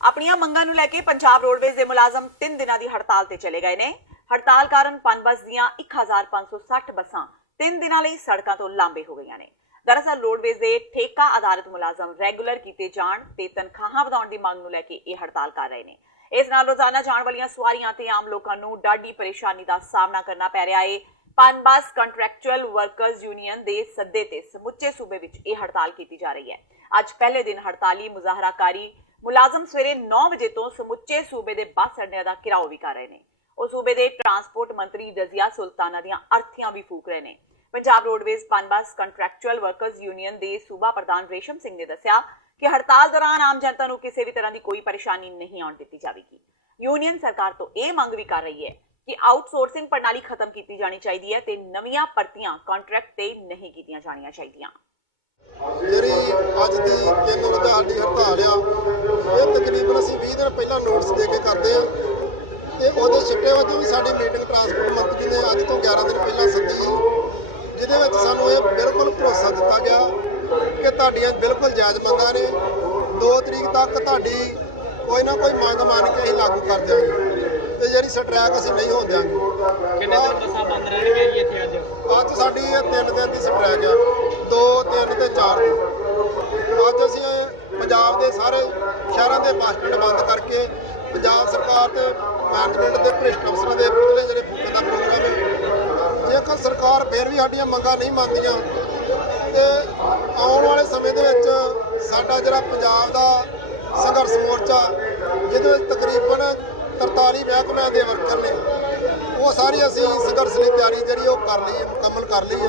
ਆਪਣੀਆਂ ਮੰਗਾਂ ਨੂੰ ਲੈ ਕੇ ਪੰਜਾਬ ਰੋਡਵੇਜ਼ ਦੇ ਮੁਲਾਜ਼ਮ 3 ਦਿਨਾਂ ਦੀ ਹੜਤਾਲ ਤੇ ਚਲੇ ਗਏ ਨੇ। ਹੜਤਾਲ ਕਾਰਨ ਪਨਬਸ ਦੀਆਂ 1560 ਬੱਸਾਂ 3 ਦਿਨਾਂ ਲਈ ਸੜਕਾਂ ਤੋਂ ਲਾਂਬੇ ਹੋ ਗਈਆਂ ਨੇ। ਦਰਅਸਲ ਰੋਡਵੇਜ਼ ਦੇ ਠੇਕਾ ਆਧਾਰਿਤ ਮੁਲਾਜ਼ਮ ਰੈਗੂਲਰ ਕੀਤੇ ਜਾਣ ਤੇ ਤਨਖਾਹਾਂ ਵਧਾਉਣ ਦੀ ਮੰਗ ਨੂੰ ਲੈ ਕੇ ਇਹ ਹੜਤਾਲ ਕਰ ਰਹੇ ਨੇ। ਇਸ ਨਾਲ ਰੋਜ਼ਾਨਾ ਜਾਣ ਵਾਲੀਆਂ ਸਵਾਰੀਆਂ ਤੇ ਆਮ ਲੋਕਾਂ ਨੂੰ ਡਾਢੀ ਪਰੇਸ਼ਾਨੀ ਦਾ ਸਾਹਮਣਾ ਕਰਨਾ ਪੈ ਰਿਹਾ ਹੈ। ਪਨਬਸ ਕੰਟਰੈਕਚੁਅਲ ਵਰਕਰਜ਼ ਯੂਨੀਅਨ ਦੇ ਸੱਦੇ ਤੇ ਸਮੁੱਚੇ ਸੂਬੇ ਵਿੱਚ ਇਹ ਹੜਤਾਲ ਕੀਤੀ ਜਾ ਰਹੀ ਹੈ। ਅੱਜ ਪਹਿਲੇ ਦਿਨ ਹੜਤਾਲੀ ਮੁਜ਼ਾਹਰਾਕਾਰੀ ਮੁਲਾਜ਼ਮ ਸਵੇਰੇ 9 ਵਜੇ ਤੋਂ ਸਮੁੱਚੇ ਸੂਬੇ ਦੇ ਬੱਸ ਅੱਡਿਆਂ ਦਾ ਘਿਰਾਓ ਵੀ ਕਰ ਰਹੇ ਨੇ। ਉਹ ਸੂਬੇ ਦੇ ਟਰਾਂਸਪੋਰਟ ਮੰਤਰੀ ਰਜ਼ੀਆ ਸੁਲਤਾਨਾ ਦੀਆਂ ਅਰਥੀਆਂ ਵੀ ਫੂਕ ਰਹੇ ਨੇ। Punjab roadways Punbus contractual workers union ਦੇ ਸੂਬਾ ਪ੍ਰਧਾਨ ਰੇਸ਼ਮ ਸਿੰਘ ਨੇ ਦੱਸਿਆ ਕਿ ਹੜਤਾਲ ਦੌਰਾਨ ਆਮ ਜਨਤਾ ਨੂੰ ਕਿਸੇ ਵੀ ਤਰ੍ਹਾਂ ਦੀ ਕੋਈ ਪਰੇਸ਼ਾਨੀ ਨਹੀਂ ਆਉਣ ਦਿੱਤੀ ਜਾਵੇਗੀ। ਯੂਨੀਅਨ ਸਰਕਾਰ ਤੋਂ ਇਹ ਮੰਗ ਵੀ ਕਰ ਰਹੀ ਹੈ ਕਿ ਆਊਟਸੋਰਸਿੰਗ ਪ੍ਰਣਾਲੀ ਖਤਮ ਕੀਤੀ ਜਾਣੀ ਚਾਹੀਦੀ ਹੈ ਤੇ ਨਵੀਆਂ ਭਰਤੀਆਂ ਕੰਟਰੈਕਟ ਤੇ ਨਹੀਂ ਕੀਤੀਆਂ ਜਾਣੀਆਂ ਚਾਹੀਦੀਆਂ। ਜਿਹੜੀ ਅੱਜ ਦੀ 3 ਰੋਜ਼ਾਨਾ ਦੀ ਹੜਤਾਲ ਆ, ਇਹ ਤਕਰੀਬਨ ਅਸੀਂ 20 ਦਿਨ ਪਹਿਲਾਂ ਨੋਟਿਸ ਦੇ ਕੇ ਕਰਦੇ ਆ ਤੇ ਉਹਦੇ ਸਿੱਟੇ ਵਜੋਂ ਵੀ ਸਾਡੀ ਮੀਟਿੰਗ ਟਰਾਂਸਪੋਰਟ ਮੰਤਰੀ ਨੇ ਅੱਜ ਤੋਂ 11 ਦਿਨ ਪਹਿਲਾਂ ਸੱਦੀ, ਜਿਹਦੇ ਵਿੱਚ ਸਾਨੂੰ ਇਹ ਬਿਲਕੁਲ ਭਰੋਸਾ ਦਿੱਤਾ ਗਿਆ ਕਿ ਤੁਹਾਡੀਆਂ ਬਿਲਕੁਲ ਜਾਇਜ਼ ਮੰਗਾਂ ਨੇ। 2 ਤਰੀਕ ਤੱਕ ਤੁਹਾਡੀ ਕੋਈ ਨਾ ਕੋਈ ਮੰਗ ਮੰਨ ਕੇ ਅਸੀਂ ਲਾਗੂ ਕਰ ਦਿਆਂਗੇ ਤੇ ਜਿਹੜੀ ਸਟ੍ਰੈਕ ਅਸੀਂ ਨਹੀਂ ਹੋਣ ਦਿਆਂਗੇ। ਕਿੰਨੇ ਦਿਨ ਬੱਸਾਂ ਬੰਦ ਰਹਿਣਗੀਆਂ ਜੀ ਇੱਥੇ ਅੱਜ? ਅੱਜ ਸਾਡੀ ਇਹ 3 ਦਿਨ ਦੀ ਸਟ੍ਰੈਕ ਆ, 2, 3 ਤੇ 4 ਦਿਨ। ਅੱਜ ਅਸੀਂ ਪੰਜਾਬ ਦੇ ਸਾਰੇ ਸ਼ਹਿਰਾਂ ਦੇ ਬੱਸ ਸਟੈਂਡ ਬੰਦ ਕਰਕੇ ਪੰਜਾਬ ਸਰਕਾਰ ਤੇ ਮੈਨੇਜਮੈਂਟ ਦੇ ਭ੍ਰਿਸ਼ਟ ਅਫਸਰਾਂ ਦੇ ਪੁਤਲੇ ਜਿਹੜੇ ਫੂਕਣ ਦਾ ਪ੍ਰੋਗਰਾਮ ਹੈ। ਜੇਕਰ ਸਰਕਾਰ ਫਿਰ ਵੀ ਸਾਡੀਆਂ ਮੰਗਾਂ ਨਹੀਂ ਮੰਨਦੀਆਂ ਤੇ ਆਉਣ ਵਾਲੇ ਸਮੇਂ ਦੇ ਵਿੱਚ ਸਾਡਾ ਜਿਹੜਾ ਪੰਜਾਬ ਦਾ ਸੰਘਰਸ਼ ਮੋਰਚਾ, ਜਿਹਦੇ ਵਿੱਚ ਤਕਰੀਬਨ 43 ਮਹਿਕਮਿਆਂ ਦੇ ਵਰਕਰ ਨੇ, ਉਹ ਸਾਰੀ ਅਸੀਂ ਸੰਘਰਸ਼ ਦੀ ਤਿਆਰੀ ਜਿਹੜੀ ਉਹ ਕਰ ਲਈ ਹੈ, ਮੁਕੰਮਲ ਕਰ ਲਈ ਹੈ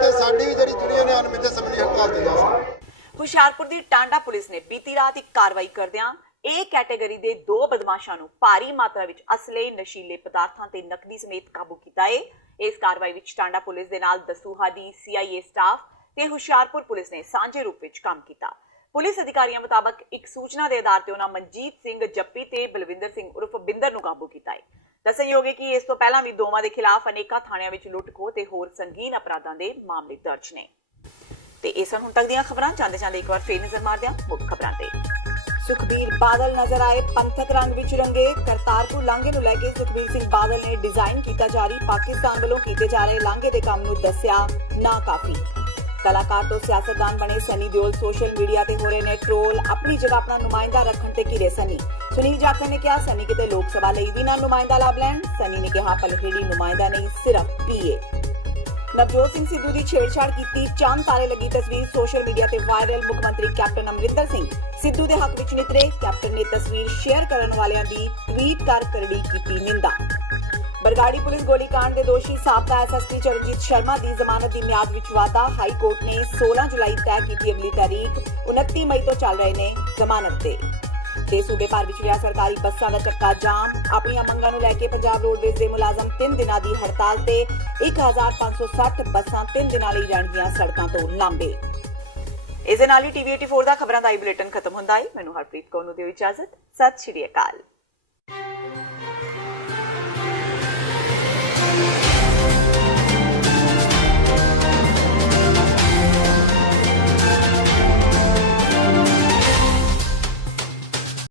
ਤੇ ਸਾਡੀ ਵੀ ਜਿਹੜੀ ਯੂਨੀਅਨ ਹੈ ਅਨਮਿੱਥੇ ਸਮੇਂ ਹੜਤਾਲ ਤੇ ਜਾ ਸਕਦੀ। ਹੁਸ਼ਿਆਰਪੁਰ ਦੀ ਟਾਂਡਾ ਪੁਲਿਸ ਨੇ ਬੀਤੀ ਰਾਤ ਇੱਕ ਕਾਰਵਾਈ ਕਰਦਿਆਂ A ਕੈਟਾਗਰੀ ਦੇ 2 ਬਦਮਾਸ਼ਾਂ ਨੂੰ ਭਾਰੀ ਮਾਤਰਾ ਵਿੱਚ ਅਸਲੇ, ਨਸ਼ੀਲੇ ਪਦਾਰਥਾਂ ਤੇ ਨਕਦੀ ਸਮੇਤ ਕਾਬੂ ਕੀਤਾ ਹੈ। ਇਸ ਕਾਰਵਾਈ ਵਿੱਚ ਟਾਂਡਾ ਪੁਲਿਸ ਦੇ ਨਾਲ ਦਸੂਹਾ ਦੀ CIA ਸਟਾਫ ਤੇ ਹੁਸ਼ਿਆਰਪੁਰ ਪੁਲਿਸ ਨੇ ਸਾਂਝੇ ਰੂਪ ਵਿੱਚ ਕੰਮ ਕੀਤਾ। ਪੁਲਿਸ ਅਧਿਕਾਰੀਆਂ ਮੁਤਾਬਕ ਇੱਕ ਸੂਚਨਾ ਦੇ ਆਧਾਰ ਤੇ ਉਹਨਾਂ ਮਨਜੀਤ ਸਿੰਘ ਜੱਪੀ ਤੇ ਬਲਵਿੰਦਰ ਸਿੰਘ ਉਰਫ ਬਿੰਦਰ ਨੂੰ ਕਾਬੂ ਕੀਤਾ ਹੈ। ਦੱਸਣਯੋਗ ਹੈ ਕਿ ਇਸ ਤੋਂ ਪਹਿਲਾਂ ਵੀ ਦੋਵਾਂ ਦੇ ਖਿਲਾਫ ਅਨੇਕਾਂ ਥਾਣਿਆਂ ਵਿੱਚ ਲੁੱਟ-ਖੋਹ ਤੇ ਹੋਰ ਸੰਗੀਨ ਅਪਰਾਧਾਂ ਦੇ ਮਾਮਲੇ ਦਰਜ ਨੇ। ਤੇ ਇਹ ਸਨ ਹੁਣ ਤੱਕ ਦੀਆਂ ਖਬਰਾਂ। ਜਾਂਦੇ ਇੱਕ ਵਾਰ ਫੇਰ ਨਜ਼ਰ ਮਾਰਦੇ ਹਾਂ ਮੁੱਖ ਖਬਰਾਂ ਤੇ। ਸੁਖਬੀਰ ਬਾਦਲ ਨਜ਼ਰ ਆਏ ਪੰਥਕ ਰੰਗ ਵਿੱਚ ਰੰਗੇ। ਕਰਤਾਰਪੁਰ ਲਾਂਘੇ ਨੂੰ ਲੈ ਕੇ ਸੁਖਬੀਰ ਸਿੰਘ ਬਾਦਲ ਨੇ ਡਿਜ਼ਾਈਨ ਕੀਤਾ ਜਾ ਰਹੀ ਪਾਕਿਸਤਾਨ ਵੱਲੋਂ ਕੀਤੇ ਜਾ ਰਹੇ ਲਾਂਘੇ ਦੇ ਕੰਮ ਨੂੰ ਦੱਸਿਆ ਨਾ ਕਾਫੀ। ਕਲਾਕਾਰ ਤੋਂ ਸਿਆਸਤਦਾਨ ਬਣੇ ਸਨੀ ਦਿਓਲ ਸੋਸ਼ਲ ਮੀਡੀਆ ਤੇ ਹੋ ਰਹੇ ਨੇ ਟ੍ਰੋਲ। ਆਪਣੀ ਜਗ੍ਹਾ ਆਪਣਾ ਨੁਮਾਇੰਦਾ ਰੱਖਣ ਤੇ ਘਿਰੇ ਸਨੀ। ਸੁਨੀਲ ਜਾਖੜ ਨੇ ਕਿਹਾ ਸਨੀ ਕਿਤੇ ਲੋਕ ਸਭਾ ਲਈ ਵੀ ਨਾ ਨੁਮਾਇੰਦਾ ਲੱਭ ਲੈਣ। ਸਨੀ ਨੇ ਕਿਹਾ ਪਲਹੇੜੀ ਨੁਮਾਇੰਦਾ ਨਹੀਂ, ਸਿਰਫ PA। ਨਵਜੋਤ ਸਿੰਘ ਸਿੱਧੂ ਦੀ ਛੇੜਛਾੜ ਕੀਤੀ ਚੰਦ ਤਾਰੇ ਲੱਗੀ ਤਸਵੀਰ ਸੋਸ਼ਲ ਮੀਡੀਆ ਤੇ ਵਾਇਰਲ। ਮੁੱਖ ਮੰਤਰੀ ਕੈਪਟਨ ਅਮਰਿੰਦਰ ਸਿੰਘ ਸਿੱਧੂ ਦੇ ਹੱਕ ਵਿੱਚ ਨਿਤਰੇ। ਕੈਪਟਨ ਨੇ ਤਸਵੀਰ ਸ਼ੇਅਰ ਕਰਨ ਵਾਲਿਆਂ ਦੀ ਟਵੀਟ ਕਰ ਕਰੜੀ ਕੀਤੀ ਨਿੰਦਾ। ਬਰਗਾੜੀ ਪੁਲਿਸ ਗੋਲੀकांड ਦੇ ਦੋਸ਼ੀ ਸਾਬਕਾ ਐਸਐਸਪੀ ਚਰਨਜੀਤ ਸ਼ਰਮਾ ਦੀ ਜ਼ਮਾਨਤ ਦੀ ਮਿਆਦ ਵਿੱਚ ਵਾਧਾ। ਹਾਈ ਕੋਰਟ ਨੇ 16 ਜੁਲਾਈ ਤੈਅ ਕੀਤੀ ਅਗਲੀ ਤਾਰੀਖ। 29 ਮਈ ਤੋਂ ਚੱਲ ਰਹੇ ਨੇ ਜ਼ਮਾਨਤ ਤੇ ਸੂਬੇ ਭਰ ਵਿੱਚ ਰਿਹਾ ਸਰਕਾਰੀ ਬੱਸਾਂ ਦਾ ਚੱਕਾ ਜਾਮ। ਆਪਣੀਆਂ ਮੰਗਾਂ ਨੂੰ ਲੈ ਕੇ ਪੰਜਾਬ ਰੋਡਵੇਜ਼ ਦੇ ਮੁਲਾਜ਼ਮ 3 ਦਿਨਾਂ ਦੀ ਹੜਤਾਲ ਤੇ 1560 ਬੱਸਾਂ 3 ਦਿਨਾਂ ਲਈ ਰਹਿਣਗੀਆਂ ਸੜਕਾਂ ਤੋਂ ਲਾਂਭੇ। ਇਸ ਦੇ ਨਾਲ ਹੀ TV 84 ਦਾ ਖਬਰਾਂ ਦਾ ਬੁਲੇਟਿਨ ਖਤਮ ਹੁੰਦਾ ਹੈ। ਮੈਨੂੰ ਹਰਪ੍ਰੀਤ ਕੌਰ ਨੂੰ ਦਿਓ ਇਜਾਜ਼ਤ। ਸਤਿ ਸ਼੍ਰੀ ਅਕਾਲ।